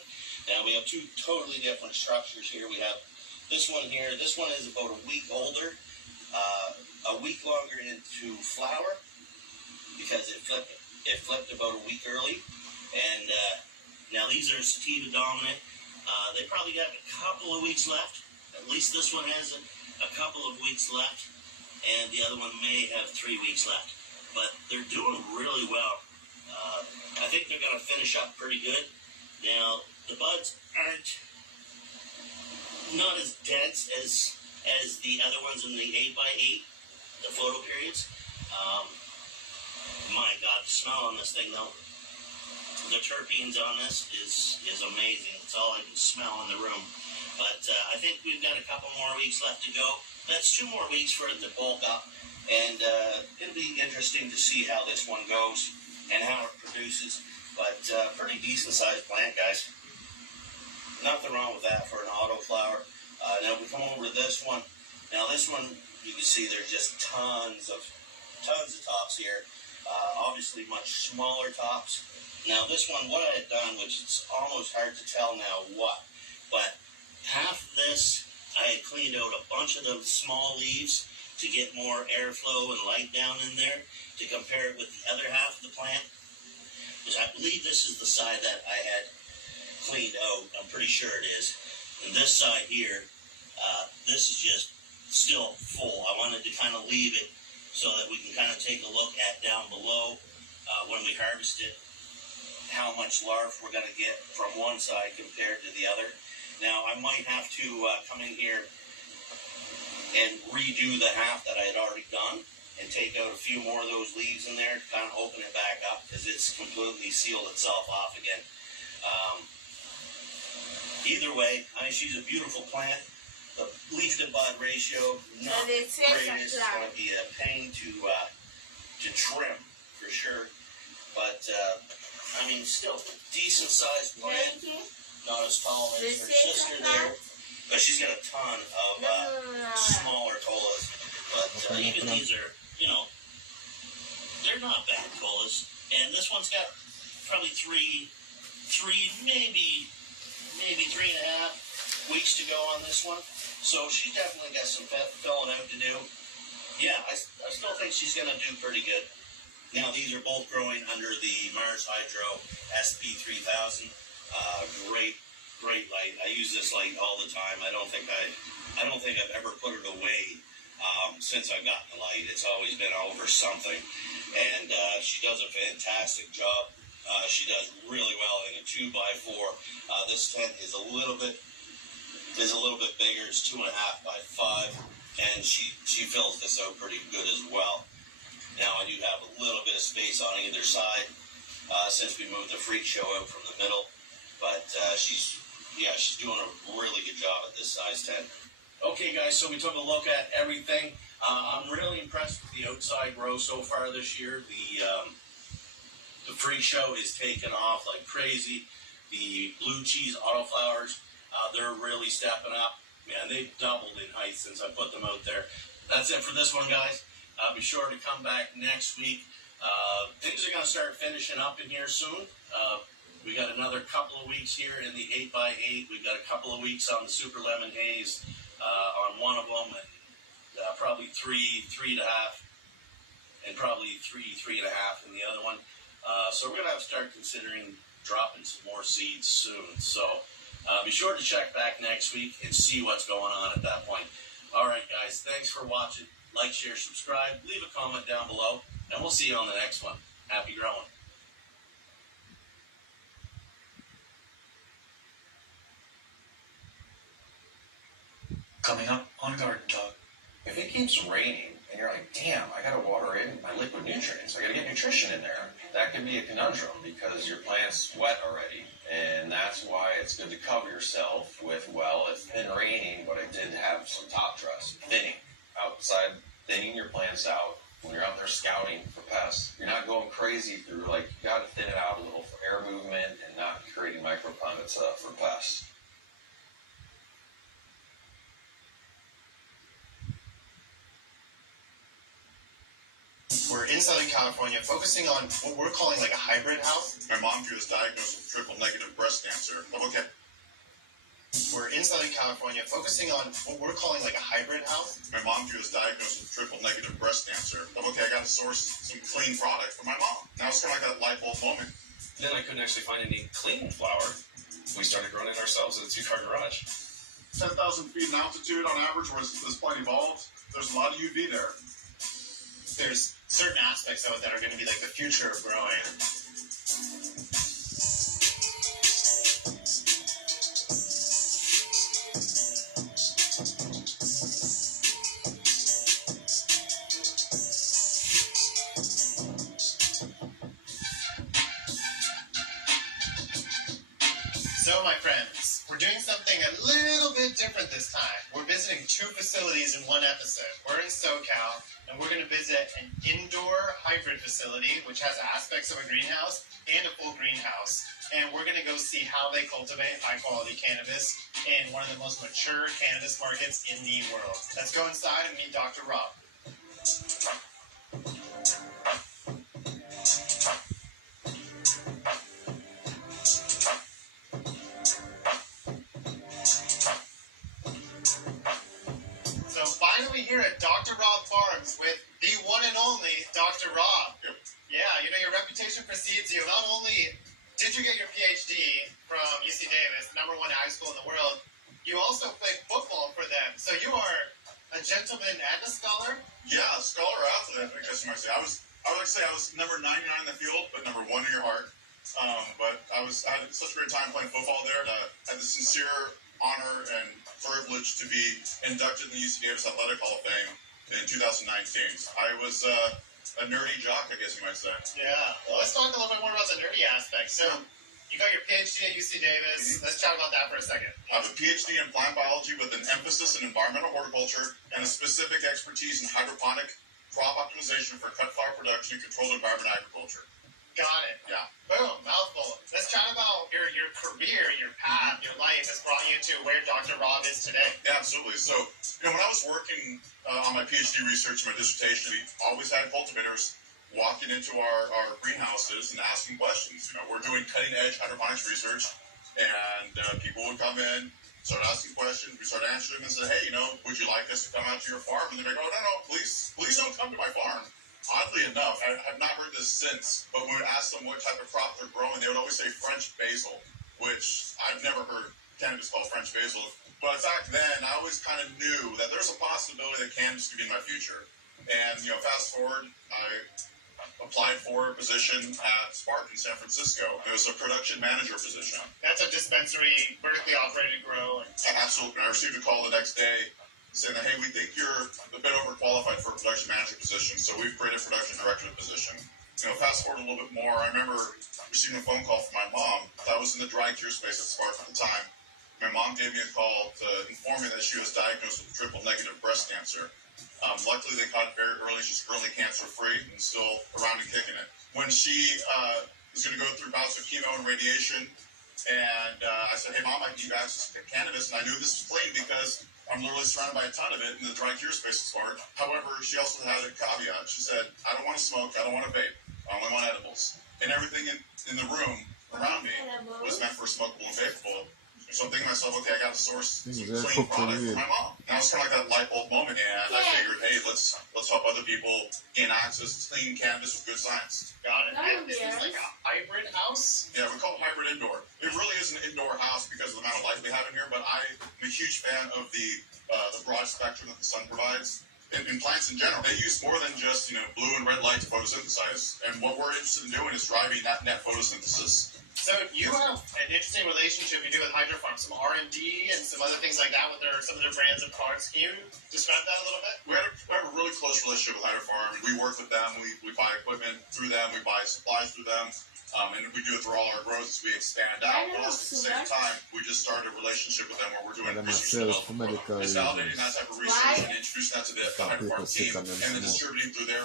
Now, we have 2 totally different structures here. We have this one here. This one is about a week older. A week longer into flower because it flipped about a week early, and now these are sativa dominant. They probably got a couple of weeks left. At least this one has a couple of weeks left, and the other one may have 3 weeks left. But they're doing really well. I think they're going to finish up pretty good. Now the buds aren't not as dense as the other ones in the 8x8, the photo periods. My God, the smell on this thing though, the terpenes on this is amazing. It's all I can smell in the room. But I think we've got a couple more weeks left to go. That's 2 more weeks for it to bulk up, and it'll be interesting to see how this one goes and how it produces. But pretty decent sized plant, guys. Nothing wrong with that for an autoflower. Now we come over to this one. Now this one, you can see there's just tons of tops here. Obviously much smaller tops. Now this one, what I had done, which it's almost hard to tell now what, but half this I had cleaned out a bunch of those small leaves to get more airflow and light down in there to compare it with the other half of the plant. Because I believe this is the side that I had cleaned out. I'm pretty sure it is. And this side here, this is just still full. I wanted to kind of leave it so that we can kind of take a look at down below when we harvest it, how much larvae we're going to get from one side compared to the other. Now, I might have to come in here and redo the half that I had already done and take out a few more of those leaves in there to kind of open it back up because it's completely sealed itself off again. Either way, I mean, she's a beautiful plant. The leaf to bud ratio, not the greatest. It's going to be a pain to trim for sure. But, I mean, still decent sized plant. Not as tall as her sister there. But she's got a ton of smaller colas. But even these are, you know, they're not bad colas. And this one's got probably three, maybe 3.5 weeks to go on this one. So she definitely got some filling out to do. Yeah, I still think she's going to do pretty good. Now, these are both growing under the Mars Hydro SP3000. Great light. I use this light all the time. I don't think I've ever put it away since I got the light. It's always been over something. and she does a fantastic job. She does really well in a 2x4. This tent is a little bit bigger. It's 2.5 by 5, and she fills this out pretty good as well. Now I do have a little bit of space on either side since we moved the freak show out from the middle, but she's doing a really good job at this size tent. Okay, guys, so we took a look at everything. I'm really impressed with the outside grow so far this year. The freak show is taking off like crazy. The blue cheese autoflowers, they're really stepping up. Man, they've doubled in height since I put them out there. That's it for this one, guys. Be sure to come back next week. Things are going to start finishing up in here soon. We got another couple of weeks here in the 8x8. We've got a couple of weeks on the Super Lemon Haze on one of them, and probably 3.5, and probably 3.5 in the other one. So we're going to have to start considering dropping some more seeds soon. So be sure to check back next week and see what's going on at that point. All right, guys, thanks for watching. Like, share, subscribe, leave a comment down below, and we'll see you on the next one. Happy growing. Coming up on Garden Talk. If it keeps raining and you're like, damn, I gotta water in my liquid nutrients, I gotta get nutrition in there, that can be a conundrum because your plant's wet already. And that's why it's good to cover yourself with, well, it's been raining, but I did have some top dress. Thinning. Outside, thinning your plants out. When you're out there scouting for pests, you're not going crazy through, like, you gotta thin it out a little for air movement and not creating microclimates for pests. We're in Southern California, focusing on what we're calling like a hybrid house. My mom was diagnosed with triple-negative breast cancer. I'm okay. We're in Southern California, focusing on what we're calling like a hybrid house. My mom was diagnosed with triple-negative breast cancer. I'm okay. I got to source some clean product for my mom. Now it's kind of like that light bulb moment. Then I couldn't actually find any clean flour. We started growing it ourselves in a 2-car garage. 10,000 feet in altitude on average, where this plant evolved, there's a lot of UV there. There's certain aspects of it that are going to be like the future of growing. So, my friends, we're doing something a little bit different this time. We're visiting 2 facilities in one episode. We're in SoCal, and we're going to visit an indoor hybrid facility, which has aspects of a greenhouse and a full greenhouse. And we're going to go see how they cultivate high-quality cannabis in one of the most mature cannabis markets in the world. Let's go inside and meet Dr. Rob. Finally here at Dr. Rob Farms with the one and only Dr. Rob. Yep. Yeah, you know, your reputation precedes you. Not only did you get your PhD from UC Davis, the #1 ag school in the world, you also played football for them. So you are a gentleman and a scholar? Yeah, scholar athlete, I guess you might say. I would like to say I was number 99 in the field, but number 1 in your heart. But I had such a great time playing football there. I had the sincere honor and privilege to be inducted in the UC Davis Athletic Hall of Fame in 2019. I was a nerdy jock, I guess you might say. Yeah. Well, let's talk a little bit more about the nerdy aspect. So, you got your PhD at UC Davis. Let's chat about that for a second. I have a PhD in plant biology with an emphasis in environmental horticulture and a specific expertise in hydroponic crop optimization for cut flower production and controlled environment agriculture. Got it. Yeah. Boom, mouthful. Let's chat about your career, your path, your life has brought you to where Dr. Rob is today. Yeah, absolutely. So, when I was working on my PhD research, my dissertation, we always had cultivators walking into our greenhouses and asking questions. We're doing cutting-edge hydroponics research, and people would come in, start asking questions. We started answering them and said, hey, would you like us to come out to your farm? And they'd be like, oh, no, please don't come to my farm. Oddly enough, I have not heard this since, but when we would ask them what type of crop they're growing, they would always say French basil, which I've never heard cannabis called French basil. But back then, I always kind of knew that there's a possibility that cannabis could be my future. And, fast forward, I applied for a position at Spark in San Francisco. It was a production manager position. That's a dispensary, vertically operated grow. Absolutely. I received a call the next day saying that, hey, we think you're a bit overqualified for a production manager position, so we've created a production director position. Fast forward a little bit more, I remember receiving a phone call from my mom that was in the dry cure space at Spark at the time. My mom gave me a call to inform me that she was diagnosed with triple negative breast cancer. Luckily, they caught it very early. She's currently cancer-free and still around and kicking it. When she was going to go through bouts of chemo and radiation, and I said, hey, Mom, I need access to cannabis, and I knew this was clean because I'm literally surrounded by a ton of it in the dry cure space at Spark. However, she also had a caveat. She said, I don't want to smoke, I don't want to vape, I only want edibles. And everything in the room around me was meant for smokable and vapeable. So I'm thinking to myself, okay, I got to source some clean product for my mom. And it was kind of like that light bulb moment, and I figured, hey, let's help other people gain access to clean cannabis with good science. Got it. And this is like a hybrid house? Yeah, we call it hybrid indoor. It really is an indoor house because of the amount of light we have in here, but I'm a huge fan of the broad spectrum that the sun provides. In plants in general, they use more than just blue and red light to photosynthesize. And what we're interested in doing is driving that net photosynthesis. So you have an interesting relationship you do with Hydrofarm, some R&D and some other things like that with some of their brands of products. Can you describe that a little bit? We have a really close relationship with Hydrofarm. We work with them. We buy equipment through them. We buy supplies through them. And we do it through all our growth as we expand out. But also at the same time, we just started a relationship with them where we're doing research development. Just validating that type of research and introducing that to the Hydrofarm team and then distributing through their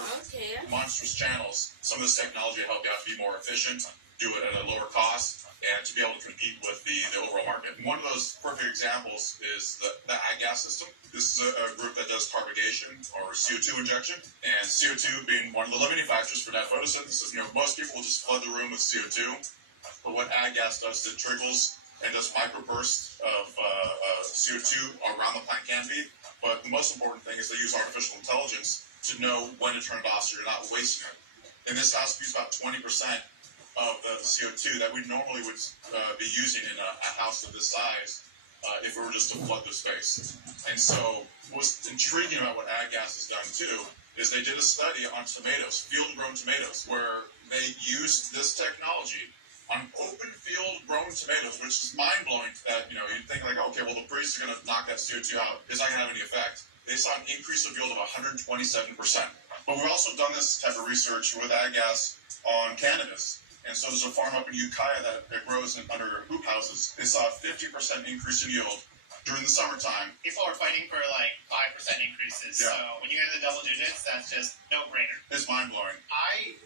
monstrous channels some of this technology to help you out to be more efficient, do it at a lower cost, and to be able to compete with the overall market. And one of those perfect examples is the ag gas system. This is a group that does carbonation or CO2 injection, and CO2 being one of the limiting factors for net photosynthesis. Most people will just flood the room with CO2, but what ag gas does is it trickles and does microbursts of CO2 around the plant canopy. But the most important thing is they use artificial intelligence to know when to turn it off so you're not wasting it. And this house uses about 20% of the CO2 that we normally would be using in a house of this size if we were just to flood the space. And so what's intriguing about what ag gas has done too is they did a study on tomatoes, field-grown tomatoes, where they used this technology on open field-grown tomatoes, which is mind-blowing that, you'd think like, okay, well, the breeze is going to knock that CO2 out. Is that going to have any effect? They saw an increase of yield of 127%. But we've also done this type of research with ag gas on cannabis. And so there's a farm up in Ukiah that grows under hoop houses. They saw a 50% increase in yield during the summertime. People are fighting for like 5% increases. Yeah. So when you get the double digits, that's just no-brainer. It's mind-blowing. I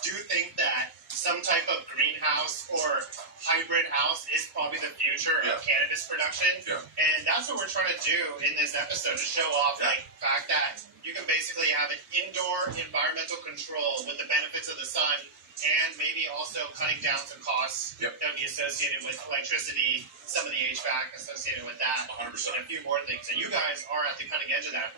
do think that some type of greenhouse or hybrid house is probably the future of cannabis production. Yeah. And that's what we're trying to do in this episode, to show off the fact that you can basically have an indoor environmental control with the benefits of the sun, and maybe also cutting down some costs that would be associated with electricity, some of the HVAC associated with that, 100%. and a few more things. And you guys are at the cutting edge of that.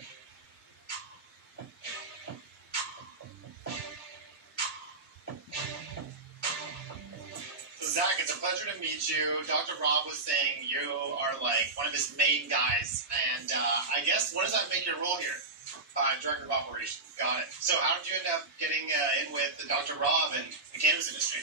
So Zach, it's a pleasure to meet you. Dr. Rob was saying you are like one of his main guys, and I guess, what does that make your role here? Director of Operations. Got it. So how did you end up getting in with Dr. Rob and the cannabis industry?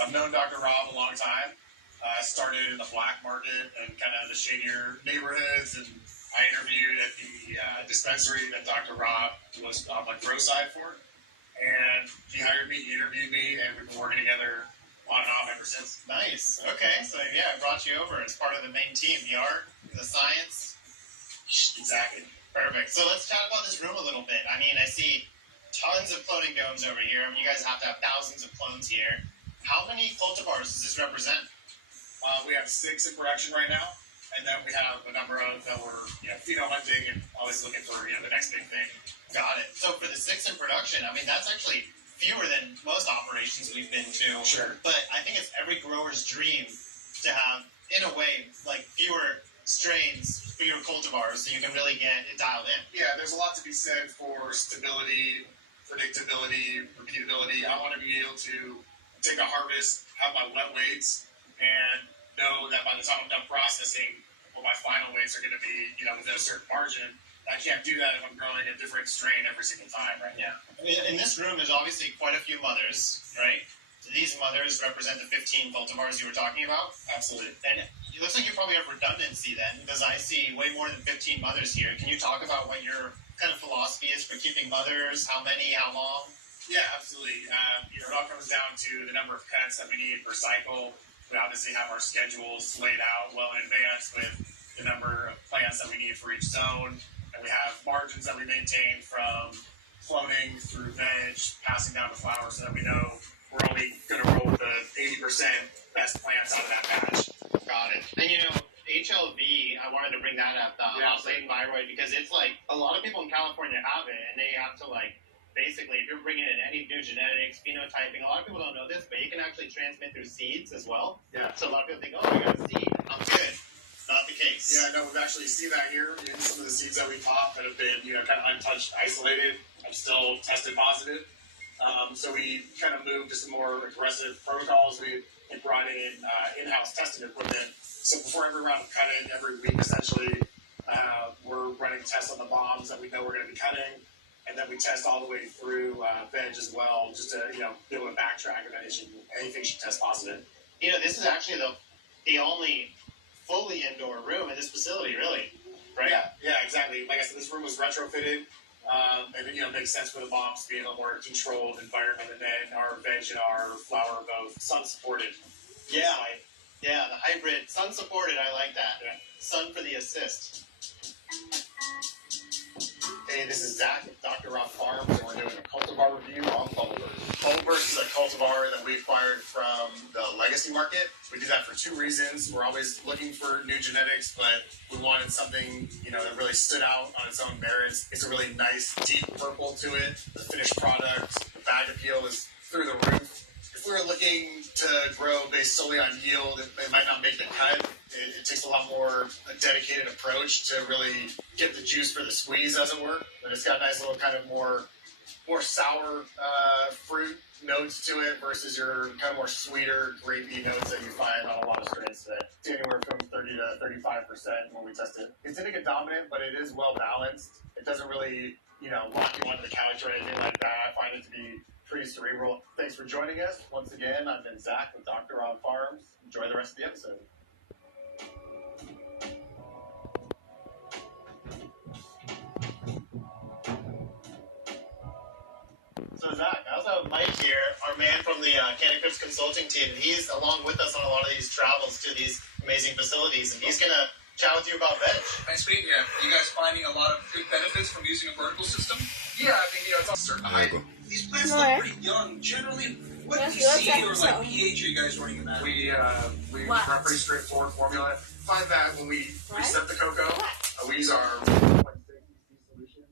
I've known Dr. Rob a long time. I started in the black market and kind of the shadier neighborhoods, and I interviewed at the dispensary that Dr. Rob was on the grow side for. And he hired me, he interviewed me, and we've been working together on and off ever since. Nice. Okay, so yeah, I brought you over as part of the main team, the art, the science. Exactly. Perfect. So let's chat about this room a little bit. I mean, I see tons of cloning domes over here. I mean, you guys have to have thousands of clones here. How many cultivars does this represent? We have 6 in production right now, and then we have a number of that we're phenol hunting and always looking for the next big thing. Got it. So for the 6 in production, I mean, that's actually fewer than most operations we've been to. Sure. But I think it's every grower's dream to have, in a way, like fewer strains, fewer cultivars, so you can really get it dialed in. Yeah, there's a lot to be said for stability, predictability, repeatability. I want to be able to take a harvest, have my wet weights, and know that by the time I'm done processing, what my final weights are going to be, within a certain margin. I can't do that if I'm growing a different strain every single time, right? Yeah. I mean, in this room, there's obviously quite a few mothers, right? These mothers represent the 15 cultivars you were talking about. Absolutely. And it looks like you probably have redundancy then, because I see way more than 15 mothers here. Can you talk about what your kind of philosophy is for keeping mothers? How many? How long? Yeah, absolutely. It all comes down to the number of cuts that we need per cycle. We obviously have our schedules laid out well in advance with the number of plants that we need for each zone. And we have margins that we maintain from cloning through veg, passing down to flower, so that we know we're only going to roll the 80% best plants out of that batch. Got it. And HLV, I wanted to bring that up, the hot latent viroid, because it's like a lot of people in California have it, and they have to basically, if you're bringing in any new genetics, phenotyping, a lot of people don't know this, but you can actually transmit through seeds as well. Yeah. So a lot of people think, oh, I got a seed, I'm good. Not the case. Yeah, no, we've actually seen that here in some of the seeds that we pop that have been, kind of untouched, isolated. I'm still tested positive. So we kind of moved to some more aggressive protocols. We brought in-house testing equipment. So before every round of cutting, every week essentially, we're running tests on the bombs that we know we're going to be cutting. And then we test all the way through veg as well, just to be able to backtrack if anything should test positive. This is actually the only fully indoor room in this facility, really, right? Yeah, exactly. Like I said, this room was retrofitted. And it makes sense for the bombs to be in a more controlled environment, and then our veg and our flower are both sun supported. Yeah, the hybrid sun supported. I like that. Yeah. Sun for the assist. Hey, this is Zach with Dr. Rob Farms, and we're doing a cultivar review on Bulbers. Bulbers is a cultivar that we acquired from the legacy market. We do that for two reasons. We're always looking for new genetics, but we wanted something, that really stood out on its own merits. It's a really nice, deep purple to it. The finished product, the bag appeal is through the roof. If we were looking to grow based solely on yield, it might not make the cut. It takes a lot more a dedicated approach to really get the juice for the squeeze, as it were. But it's got a nice little kind of more sour fruit notes to it versus your kind of more sweeter, grapey notes that you find on a lot of strains today. It's anywhere from 30 to 35% when we test it. It's indica dominant, but it is well balanced. It doesn't really, lock you onto the couch or anything like that. I find it to be pretty cerebral. Thanks for joining us. Once again, I've been Zach with Dr. Rob Farms. Enjoy the rest of the episode. So Zach, I also have Mike here, our man from the Candy Crisp consulting team, and he's along with us on a lot of these travels to these amazing facilities, and he's going to chat with you about veg. Nice meeting you. You guys finding a lot of good benefits from using a vertical system? Yeah, I mean, it's a certain height. These plants look pretty young. Generally, what seed or pH are you guys running them at? We run a pretty straightforward formula. Find that when we reset the cocoa, we use our 1.6 solution.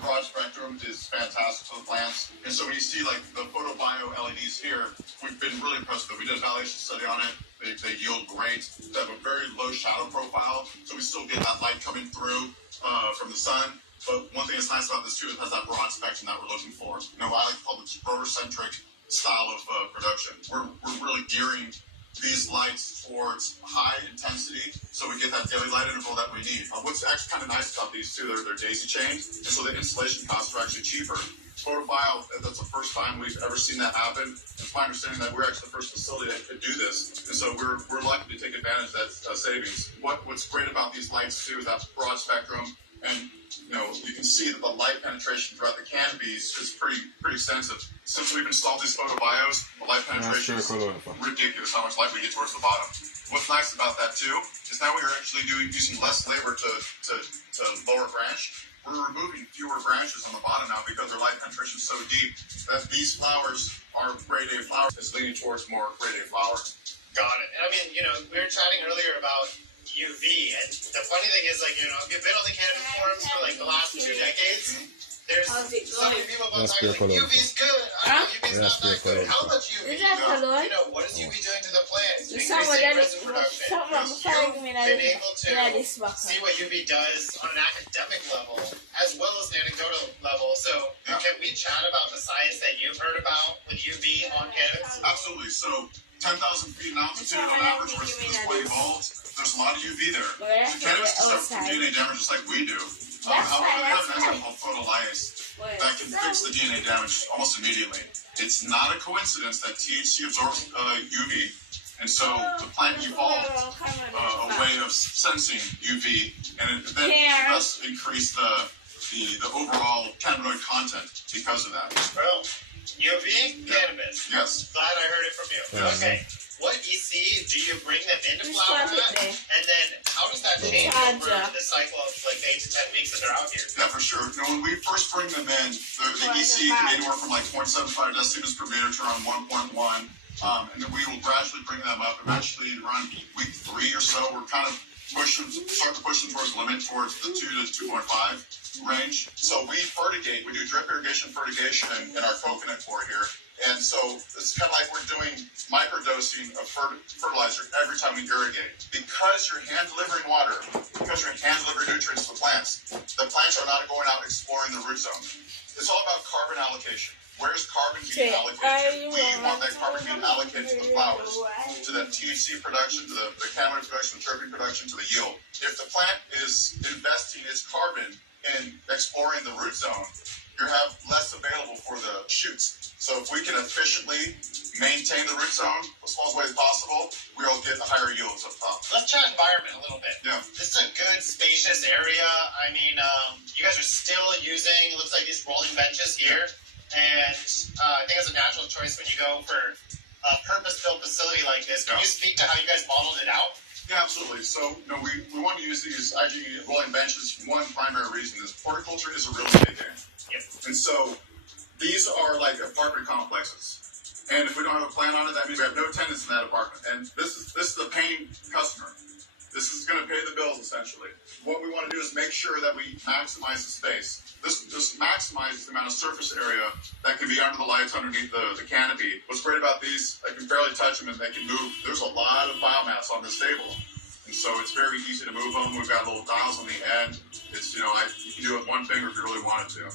broad spectrum is fantastic for the plants. And so when you see like the photobio LEDs here, we've been really impressed with it. We did a validation study on it. They yield great. They have a very low shadow profile, so we still get that light coming through from the sun. But one thing that's nice about this too, it has that broad spectrum that we're looking for. You know, I like to call it grower-centric style of production. We're really gearing these lights towards high intensity, so we get that daily light interval that we need. What's actually kind of nice about these two, they're daisy chained, and so the installation costs are actually cheaper. Photobio, that's the first time we've ever seen that happen. It's my understanding that we're actually the first facility that could do this, and so we're lucky to take advantage of that savings. What's great about these lights too is that broad spectrum, and you know, you can see that the light penetration throughout the canopies is pretty extensive. Since we've installed these photobios, the light penetration is ridiculous how much light we get towards the bottom. What's nice about that too is now we're actually using less labor to lower branch. We're removing fewer branches on the bottom now because their light penetration is so deep that these flowers are grade A flowers. It's leaning towards more grade A flowers. Got it. And I mean, you know, we were chatting earlier about UV, and the funny thing is, like, you know, if you've been on the cannabis forums for like the last 2 decades, there's so many people about talking like UV's good. I know UV's not that good. How much UV? You know, what is UV doing to the plants? Increasing resin production. You've been able to see what UV does on an academic level as well as an anecdotal level. So can we chat about the science that you've heard about with UV on cannabis? Absolutely. So 10,000 feet in altitude on average versus this plant bulbs, there's a lot of UV there. So cannabis can suffer from DNA damage just like we do. However, we have an enzyme called photolyase that can fix the DNA damage almost immediately. It's not a coincidence that THC absorbs UV, and so the plant evolved a way of sensing UV, and it then thus increased the overall cannabinoid content because of that. Well, UV, cannabis. Yes. Glad I heard it from you. Okay. What EC do you bring them into flower at? And then how does that change over the cycle of like 8 to 10 weeks that they're out here? Yeah, for sure. You know, when we first bring them in, the EC can be anywhere from like 0.75 deciliters per meter to around 1.1. And then we will gradually bring them up. Eventually, around week 3 or so, we're kind of start to push them towards the limit, towards the 2 to 2.5 range. So we fertigate. We do drip irrigation fertigation in our coconut core here. And so it's kind of like we're doing microdosing of fertilizer every time we irrigate. Because you're hand-delivering water, because you're hand-delivering nutrients to the plants are not going out exploring the root zone. It's all about carbon allocation. Where's carbon being allocated? We want that carbon being allocated to the flowers, to the THC production, to the cannabinoid production, the terpene production, to the yield. If the plant is investing its carbon in exploring the root zone, you have less available for the shoots. So if we can efficiently maintain the root zone as small as possible, we'll get the higher yields up top. Let's chat environment a little bit. Yeah. This is a good, spacious area. I mean, you guys are still using, it looks like these rolling benches here. And I think it's a natural choice when you go for a purpose-built facility like this. Can you speak to how you guys modeled it out? Yeah, absolutely. So, you know, we want to use these IG rolling benches. One primary reason is horticulture is a real estate game. Yep. And so these are like apartment complexes. And if we don't have a plan on it, that means we have no tenants in that apartment. And this is the paying customer. This is going to pay the bills, essentially. What we want to do is make sure that we maximize the space. This just maximizes the amount of surface area that can be under the lights underneath the canopy. What's great about these, I can barely touch them and they can move. There's a lot of biomass on this table. And so it's very easy to move them. We've got little dials on the end. It's, you know, you can do it with one finger if you really wanted to.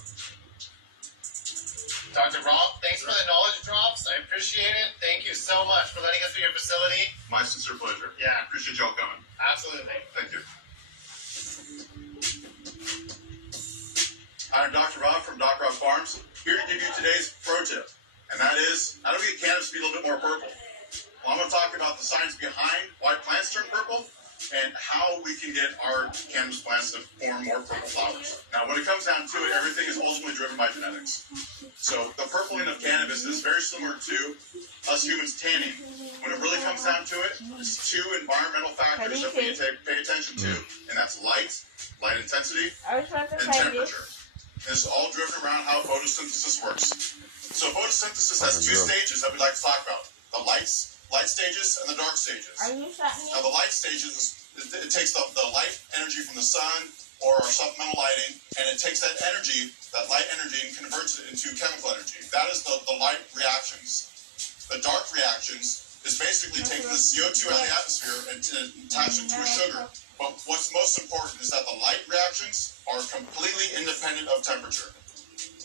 Dr. Rob, thanks for the knowledge drops. I appreciate it. Thank you so much for letting us through your facility. My sincere pleasure. Yeah. I appreciate y'all coming. Absolutely. Thank you. I'm Dr. Rob from Dr. Rob Farms, here to give you today's pro tip. And that is, how do we get cannabis to be a little bit more purple? Well, I'm going to talk about the science behind why plants turn purple and how we can get our cannabis plants to form more purple flowers. Now, when it comes down to it, everything is ultimately driven by genetics. So the purpling of cannabis is very similar to us humans tanning. When it really comes down to it, it's 2 environmental factors that we need to pay attention to, and that's light intensity, and temperature. And it's all driven around how photosynthesis works. So photosynthesis has 2 stages that we like to talk about: the light stages and the dark stages. Now the light stages, it takes the light energy from the sun or our supplemental lighting, and it takes that energy, that light energy, and converts it into chemical energy. That is the light reactions. The dark reactions is basically taking the CO2 out of the atmosphere and attaching it to a sugar. But what's most important is that the light reactions are completely independent of temperature,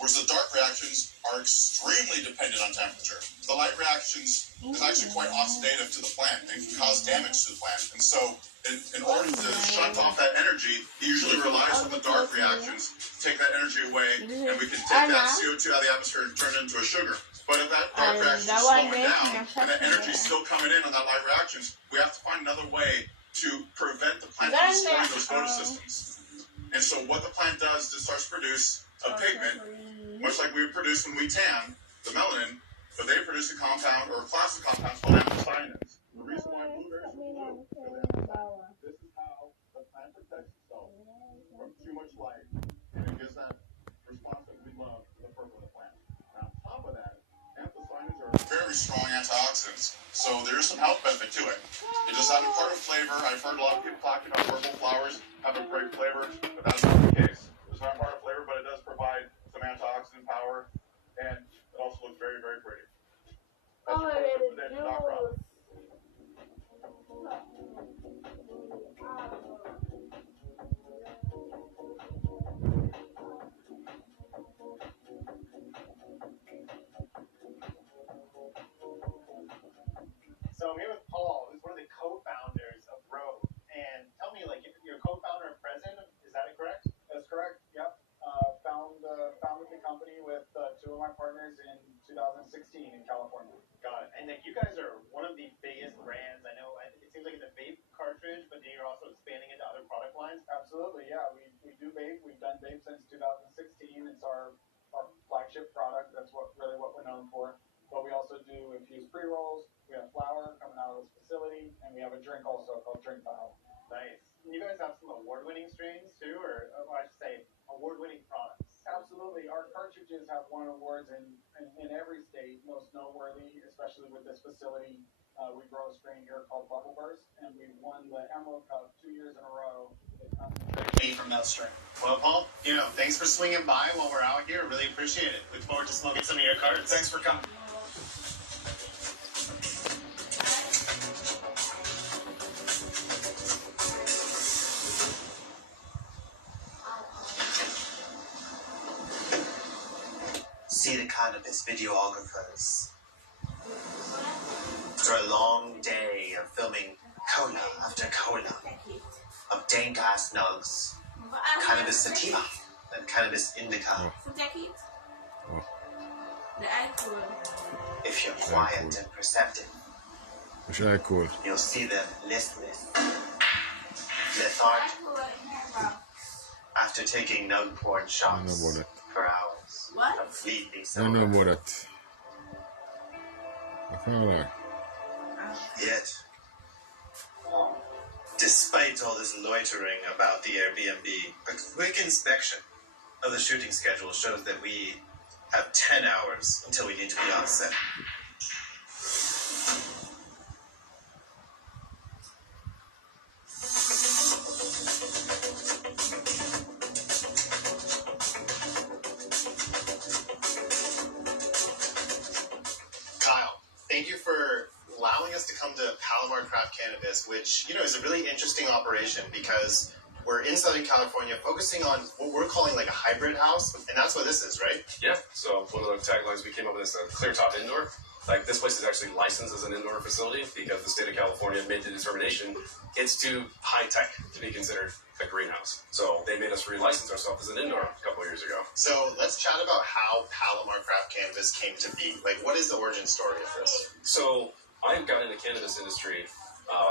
whereas the dark reactions are extremely dependent on temperature. The light reactions is actually quite oxidative to the plant and can cause damage to the plant. And so in order to shut off that energy, he usually relies on the dark reactions to take that energy away, and we can take that CO2 out of the atmosphere and turn it into a sugar. But if that dark reaction is slowing down and that energy is still coming in on that light reactions, we have to find another way to prevent the plant from destroying those photosystems. And so what the plant does is it starts to produce a pigment, much like we would produce when we tan, the melanin, but they produce a compound or a class of compounds called anthocyanins. The reason why blueberries are blue is anthocyanins. This is how the plant protects itself from too much light, and it gives that response that we love to the purple of the plant. And on top of that, anthocyanins are very strong antioxidants, so there is some health benefit to it. It does have an important flavor. I've heard a lot of people talking about purple flowers have a great flavor, but that's not the case. It's not part of flavor, but it does provide some antioxidant power, and it also looks very, very pretty. That's your first tip today from Doc Rob. So I'm here with Paul, who's one of the co-founders of Rode. And tell me, like, you're a co-founder and president, is that correct? That's correct. Yep. Founded the company with two of my partners in 2016 in California. Got it. And like, you guys are one of the biggest brands. I know it seems like it's a vape cartridge, but then you're also expanding into other product lines. Absolutely, yeah. We do vape. We've done vape since 2016. It's our flagship product. That's what we're known for. But we also do infused pre-rolls. We have flour coming out of this facility, and we have a drink also called Drink Vial. Nice. And you guys have some award-winning strains too, or I should say, award-winning products. Absolutely. Our cartridges have won awards in every state, most noteworthy, especially with this facility. We grow a strain here called Bubble Burst, and we've won the Emerald Cup 2 years in a row. Made from that strain. Well, Paul, thanks for swinging by while we're out here. Really appreciate it. Look forward to smoking some of your cards. Thanks for coming. See the cannabis videographers. After a long day of filming cola after cola, of dank-ass nugs, cannabis sativa, and cannabis indica. If you're quiet and perceptive, you'll see them listless, lethargic, after taking nug-porn shots for hours. Completely sober. I know about that. I can't lie. Yet, despite all this loitering about the Airbnb, a quick inspection of the shooting schedule shows that we have 10 hours until we need to be on set. Kyle, thank you for allowing us to come to Palomar Craft Cannabis, which, is a really interesting operation because we're in Southern California focusing on what we're calling like a hybrid house, and that's what this is, right? Yeah, so one of the taglines we came up with is a clear top indoor. Like, this place is actually licensed as an indoor facility because the state of California made the determination it's too high tech to be considered a greenhouse. So they made us relicense ourselves as an indoor a couple of years ago. So let's chat about how Palomar Craft Cannabis came to be. Like, what is the origin story of this? So I got in the cannabis industry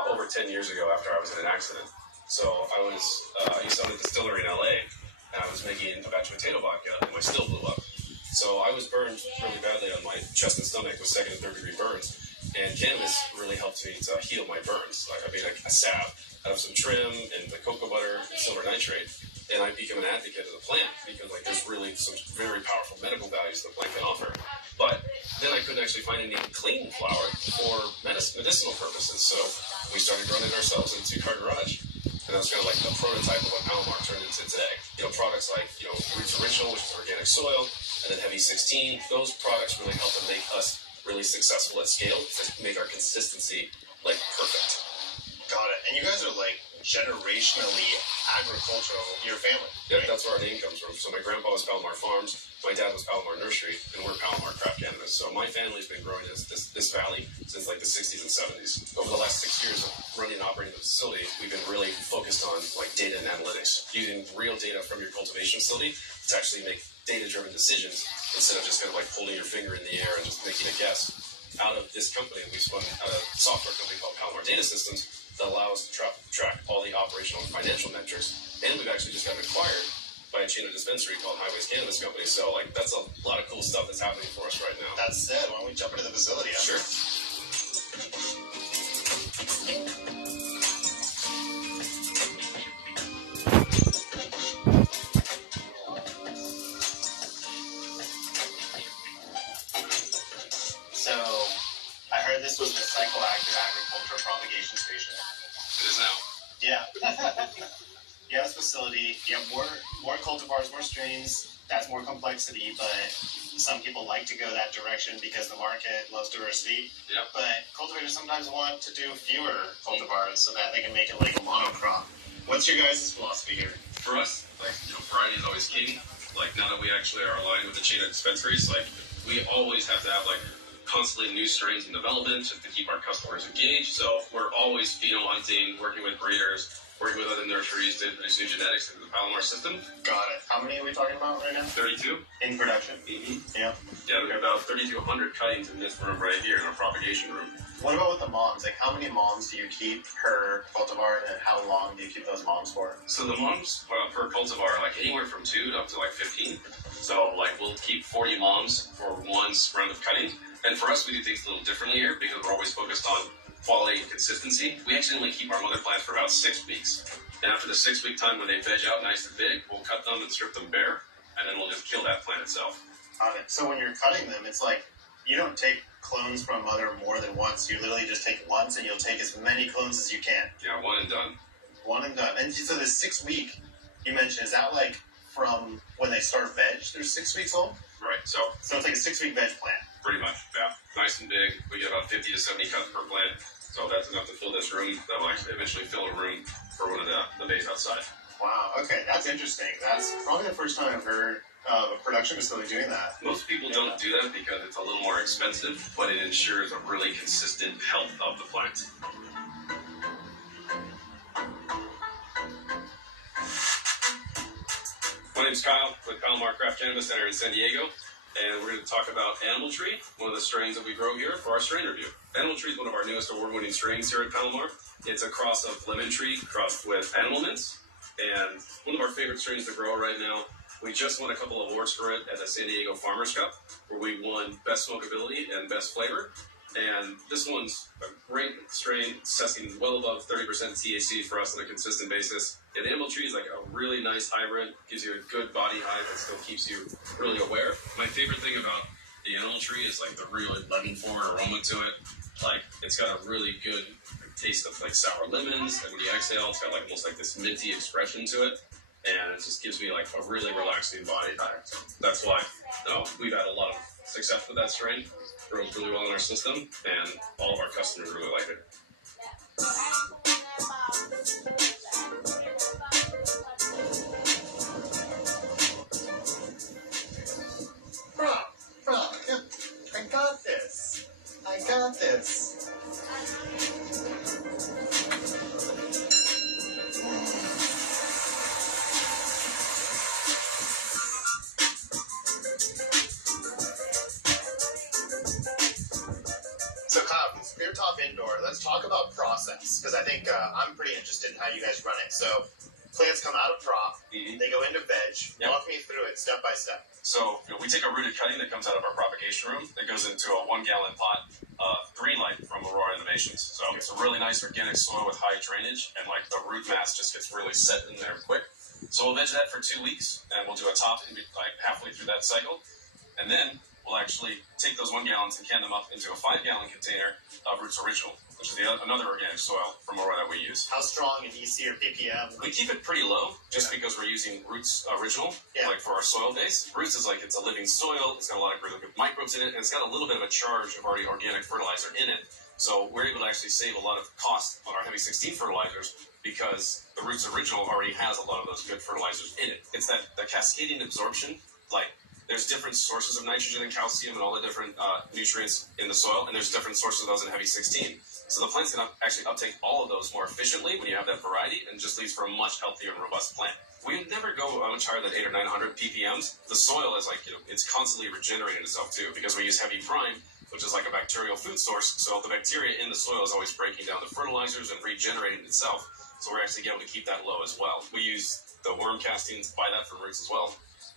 over 10 years ago after I was in an accident. So I used to own a distillery in LA, and I was making a batch of potato vodka, and my still blew up. So I was burned really badly on my chest and stomach with second and third degree burns, and cannabis really helped me to heal my burns. Like, I made a salve out of some trim and the cocoa butter and silver nitrate, and I became an advocate of the plant because there's really some very powerful medical values the plant can offer. But then I couldn't actually find any clean flower for medicinal purposes, so we started growing it ourselves in a two-car garage. And that's kind of like the prototype of what Palomar turned into today. Products like, Roots Original, which is organic soil, and then Heavy 16. Those products really help to make us really successful at scale to make our consistency, perfect. Got it. And you guys are, generationally agricultural, your family. Yeah, that's where our name comes from. So my grandpa was Palomar Farms, my dad was Palomar Nursery, and we're Palomar Craft Cannabis. So my family's been growing this valley since the 60s and 70s. Over the last 6 years of running and operating the facility, we've been really focused on data and analytics, using real data from your cultivation facility to actually make data-driven decisions instead of just kind of holding your finger in the air and just making a guess. Out of this company, we spun out a software company called Palomar Data Systems that allow us to track all the operational and financial metrics. And we've actually just gotten acquired by a chain of dispensary called Highways Cannabis Company. So, that's a lot of cool stuff that's happening for us right now. That said, why don't we jump into the facility? Sure. So, I heard this was the psychoactive agriculture propagation station. It is now. Yeah. You have this facility, you have more cultivars, more strains, that's more complexity, but some people like to go that direction because the market loves diversity. Yeah. But cultivators sometimes want to do fewer cultivars so that they can make it like a monocrop. What's your guys' philosophy here? For us, variety is always king. Now that we actually are aligned with the chain of dispensaries, we always have to have constantly new strains in development just to keep our customers engaged. So we're always pheno hunting, working with breeders, working with other nurseries to produce new genetics into the Palomar system. Got it. How many are we talking about right now? 32. In production? Mm-hmm. Yeah. Yeah, we have about 3,200 cuttings in this room right here in our propagation room. What about with the moms? How many moms do you keep per cultivar, and how long do you keep those moms for? So the moms per cultivar, anywhere from 2 up to 15. So we'll keep 40 moms for one round of cutting. And for us, we do things a little differently here because we're always focused on quality and consistency. We actually only keep our mother plants for about 6 weeks. And after the 6-week time when they veg out nice and big, we'll cut them and strip them bare, and then we'll just kill that plant itself. Got it. So when you're cutting them, it's you don't take clones from mother more than once. You literally just take once, and you'll take as many clones as you can. Yeah, one and done. One and done. And so the 6-week you mentioned, is that from when they start veg, they're 6 weeks old? Right. So it's like a 6-week veg plant. Pretty much, yeah. Nice and big. We get about 50 to 70 cuts per plant. So that's enough to fill this room. That will actually eventually fill a room for one of the bays outside. Wow, okay, that's interesting. That's probably the first time I've heard of a production facility doing that. Most people don't do that because it's a little more expensive, but it ensures a really consistent health of the plant. My name's Kyle with Palomar Craft Cannabis Center in San Diego. And we're going to talk about Animal Tree, one of the strains that we grow here for our strain review. Animal Tree is one of our newest award-winning strains here at Palomar. It's a cross of lemon tree crossed with animal mints, and one of our favorite strains to grow right now. We just won a couple awards for it at the San Diego Farmers Cup, where we won Best Smokability and Best Flavor. And this one's a great strain, testing well above 30% THC for us on a consistent basis. And Animal Tree is a really nice hybrid, gives you a good body high, but still keeps you really aware. My favorite thing about the Animal Tree is the really lemon-forward aroma to it. It's got a really good taste of sour lemons, and when you exhale, it's got almost this minty expression to it. And it just gives me a really relaxing body high. So that's why we've had a lot of success with that strain. Grows really well in our system, and all of our customers really like it. Bro, I got this. I got this. So Kyle, from Spear Top Indoor, let's talk about process, because I think I'm pretty interested in how you guys run it. So plants come out of prop, they go into veg. Yep. Walk me through it step by step. So we take a rooted cutting that comes out of our propagation room that goes into a 1-gallon pot of green light from Aurora Innovations. So it's a really nice organic soil with high drainage, and the root mass just gets really set in there quick. So we'll veg that for 2 weeks, and we'll do a top halfway through that cycle, and then we'll actually take those 1 gallons and can them up into a 5-gallon container of Roots Original. which is another organic soil from Aurora that we use. How strong in EC or ppm? We keep it pretty low, just because we're using Roots Original, like for our soil base. Roots is like, it's a living soil, it's got a lot of really good microbes in it, and it's got a little bit of a charge of already organic fertilizer in it. So we're able to actually save a lot of cost on our heavy 16 fertilizers because the Roots Original already has a lot of those good fertilizers in it. It's that the cascading absorption, like there's different sources of nitrogen and calcium and all the different nutrients in the soil, and there's different sources of those in heavy 16. So the plants can actually uptake all of those more efficiently when you have that variety, and just leads for a much healthier and robust plant. We never go much higher than 800 or 900 ppms. The soil is like, it's constantly regenerating itself too, because we use heavy prime, which is like a bacterial food source. So the bacteria in the soil is always breaking down the fertilizers and regenerating itself. So we're actually able to keep that low as well. We use the worm castings, buy that from Roots as well.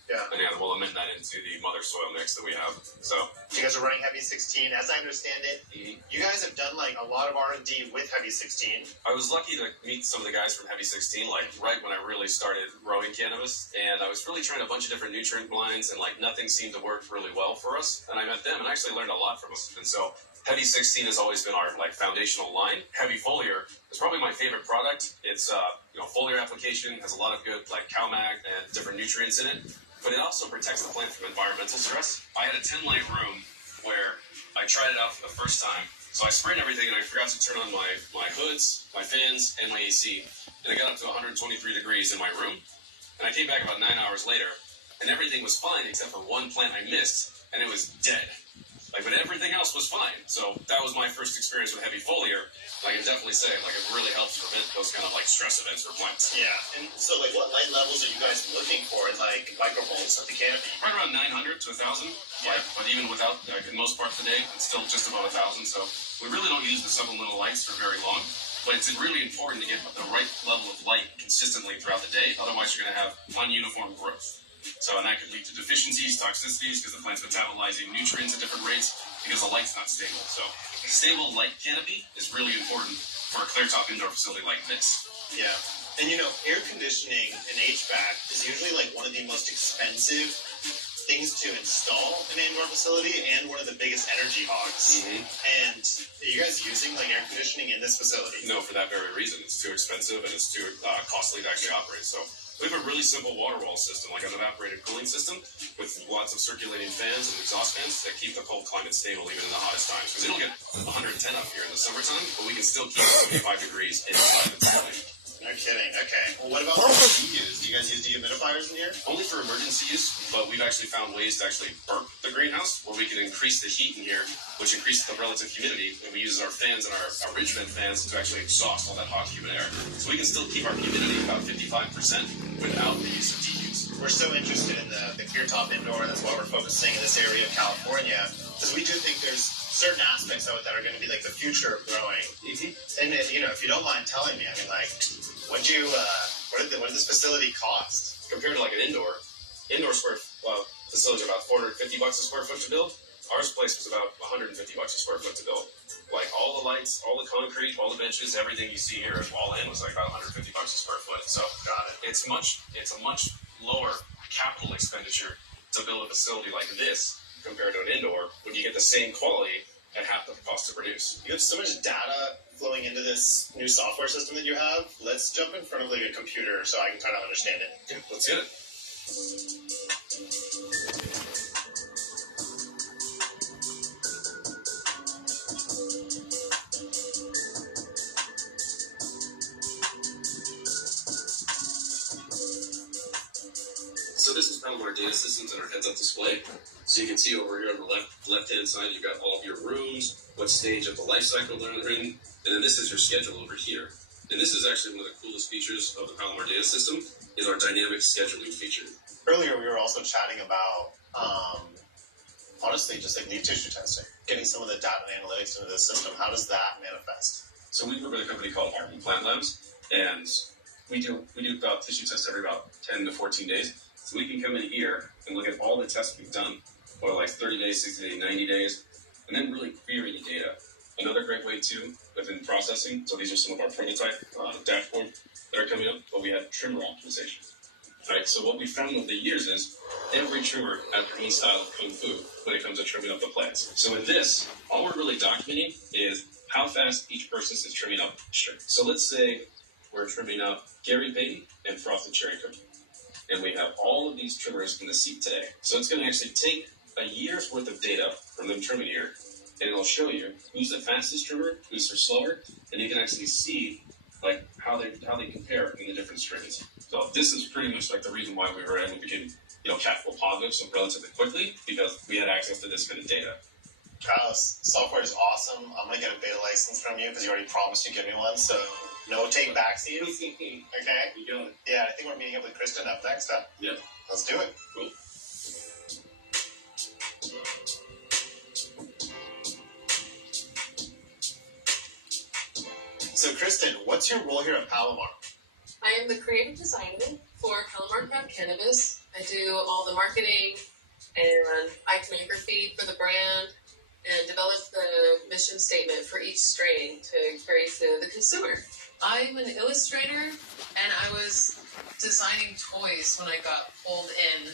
Yeah. And yeah, we'll amend that into the mother soil mix that we have. So you guys are running heavy 16. As I understand it, you guys have done like a lot of R&D with heavy 16. I was lucky to meet some of the guys from heavy 16, like right when I really started growing cannabis. And I was really trying a bunch of different nutrient blinds, and like nothing seemed to work really well for us. And I met them and actually learned a lot from us. And so heavy 16 has always been our like foundational line. Heavy foliar is probably my favorite product. It's foliar application, has a lot of good like CalMag and different nutrients in it. But it also protects the plant from environmental stress. I had a 10-light room where I tried it out for the first time. So I sprayed everything, and I forgot to turn on my hoods, my fans, and my AC. And I got up to 123 degrees in my room. And I came back about 9 hours later, and everything was fine except for one plant I missed, and it was dead. But everything else was fine. So that was my first experience with heavy foliar. I can definitely say, it really helps prevent those kind of stress events for plants. Yeah, and so what light levels are you guys looking for in microvolts of the canopy? Right around 900 to 1,000. Yeah. But even without, in most parts of the day, it's still just above 1,000. So we really don't use the supplemental lights for very long. But it's really important to get the right level of light consistently throughout the day. Otherwise, you're going to have ununiform growth. So, and that could lead to deficiencies, toxicities, because the plant's metabolizing nutrients at different rates because the light's not stable. So, a stable light canopy is really important for a clear-top indoor facility like this. Yeah. And air conditioning and HVAC is usually one of the most expensive things to install in an indoor facility and one of the biggest energy hogs. Mm-hmm. And are you guys using air conditioning in this facility? No, for that very reason. It's too expensive and it's too costly to actually operate. So we have a really simple water wall system, like an evaporated cooling system, with lots of circulating fans and exhaust fans that keep the cold climate stable even in the hottest times. Because it'll get 110 up here in the summertime, but we can still keep 75 degrees inside the building. No kidding. Okay. Well, what about what do you use? Do you guys use dehumidifiers in here? Only for emergency use, but we've actually found ways to actually burp the greenhouse, where we can increase the heat in here, which increases the relative humidity, and we use our fans and our ridge vent fans to actually exhaust all that hot, humid air. So we can still keep our humidity about 55% without the use of DUs. We're so interested in the clear top indoor, and that's why we're focusing in this area of California, because we do think there's certain aspects of it that are going to be the future of growing. Mm-hmm. And if you don't mind telling me, what did this facility cost compared to an indoor facility? About $450 a square foot to build. Ours place was about $150 a square foot to build. All the lights, all the concrete, all the benches, everything you see here all in was about $150 a square foot. So it's a much lower capital expenditure to build a facility like this compared to an indoor when you get the same quality at half the cost to produce. You have so much data flowing into this new software system that you have. Let's jump in front of a computer so I can try to understand it. Yeah, let's get it. So this is Palomar Data Systems and our heads-up display. So you can see over here on the left-hand side, you've got all of your rooms, what stage of the life cycle they're in, and then this is your schedule over here. And this is actually one of the coolest features of the Palomar Data System, is our dynamic scheduling feature. Earlier, we were also chatting about, honestly, just leaf tissue testing, getting some of the data and analytics into the system. How does that manifest? So we work with a company called Arden Plant Labs, and we do about tissue tests every about 10 to 14 days. So we can come in here and look at all the tests we've done, or 30 days, 60 days, 90 days, and then really query the data. Another great way too, within processing, so these are some of our prototype dashboard that are coming up, but we have trimmer optimization. Right, so what we found over the years is every trimmer has their own style of kung fu when it comes to trimming up the plants. So in this, all we're really documenting is how fast each person is trimming up. Sure. So let's say we're trimming up Gary Payton and Frosted Cherry Cookie. And we have all of these trimmers in the seat today. So it's going to actually take a year's worth of data from them trimming here, and it'll show you who's the fastest trimmer, who's the slower, and you can actually see like how they compare in the different strains. So this is pretty much like the reason why we were able to get cat full positive so relatively quickly, because we had access to this kind of data. Carlos, software is awesome. I'm gonna get a beta license from you because you already promised to give me one. So no take backsies. Okay. You got it. Yeah, I think we're meeting up with Kristen up next. Huh? Yep. Let's do it. Cool. So Kristen, what's your role here at Palomar? I am the creative designer for Palomar Craft Cannabis. I do all the marketing and iconography for the brand and develop the mission statement for each strain to carry to the consumer. I'm an illustrator and I was designing toys when I got pulled in.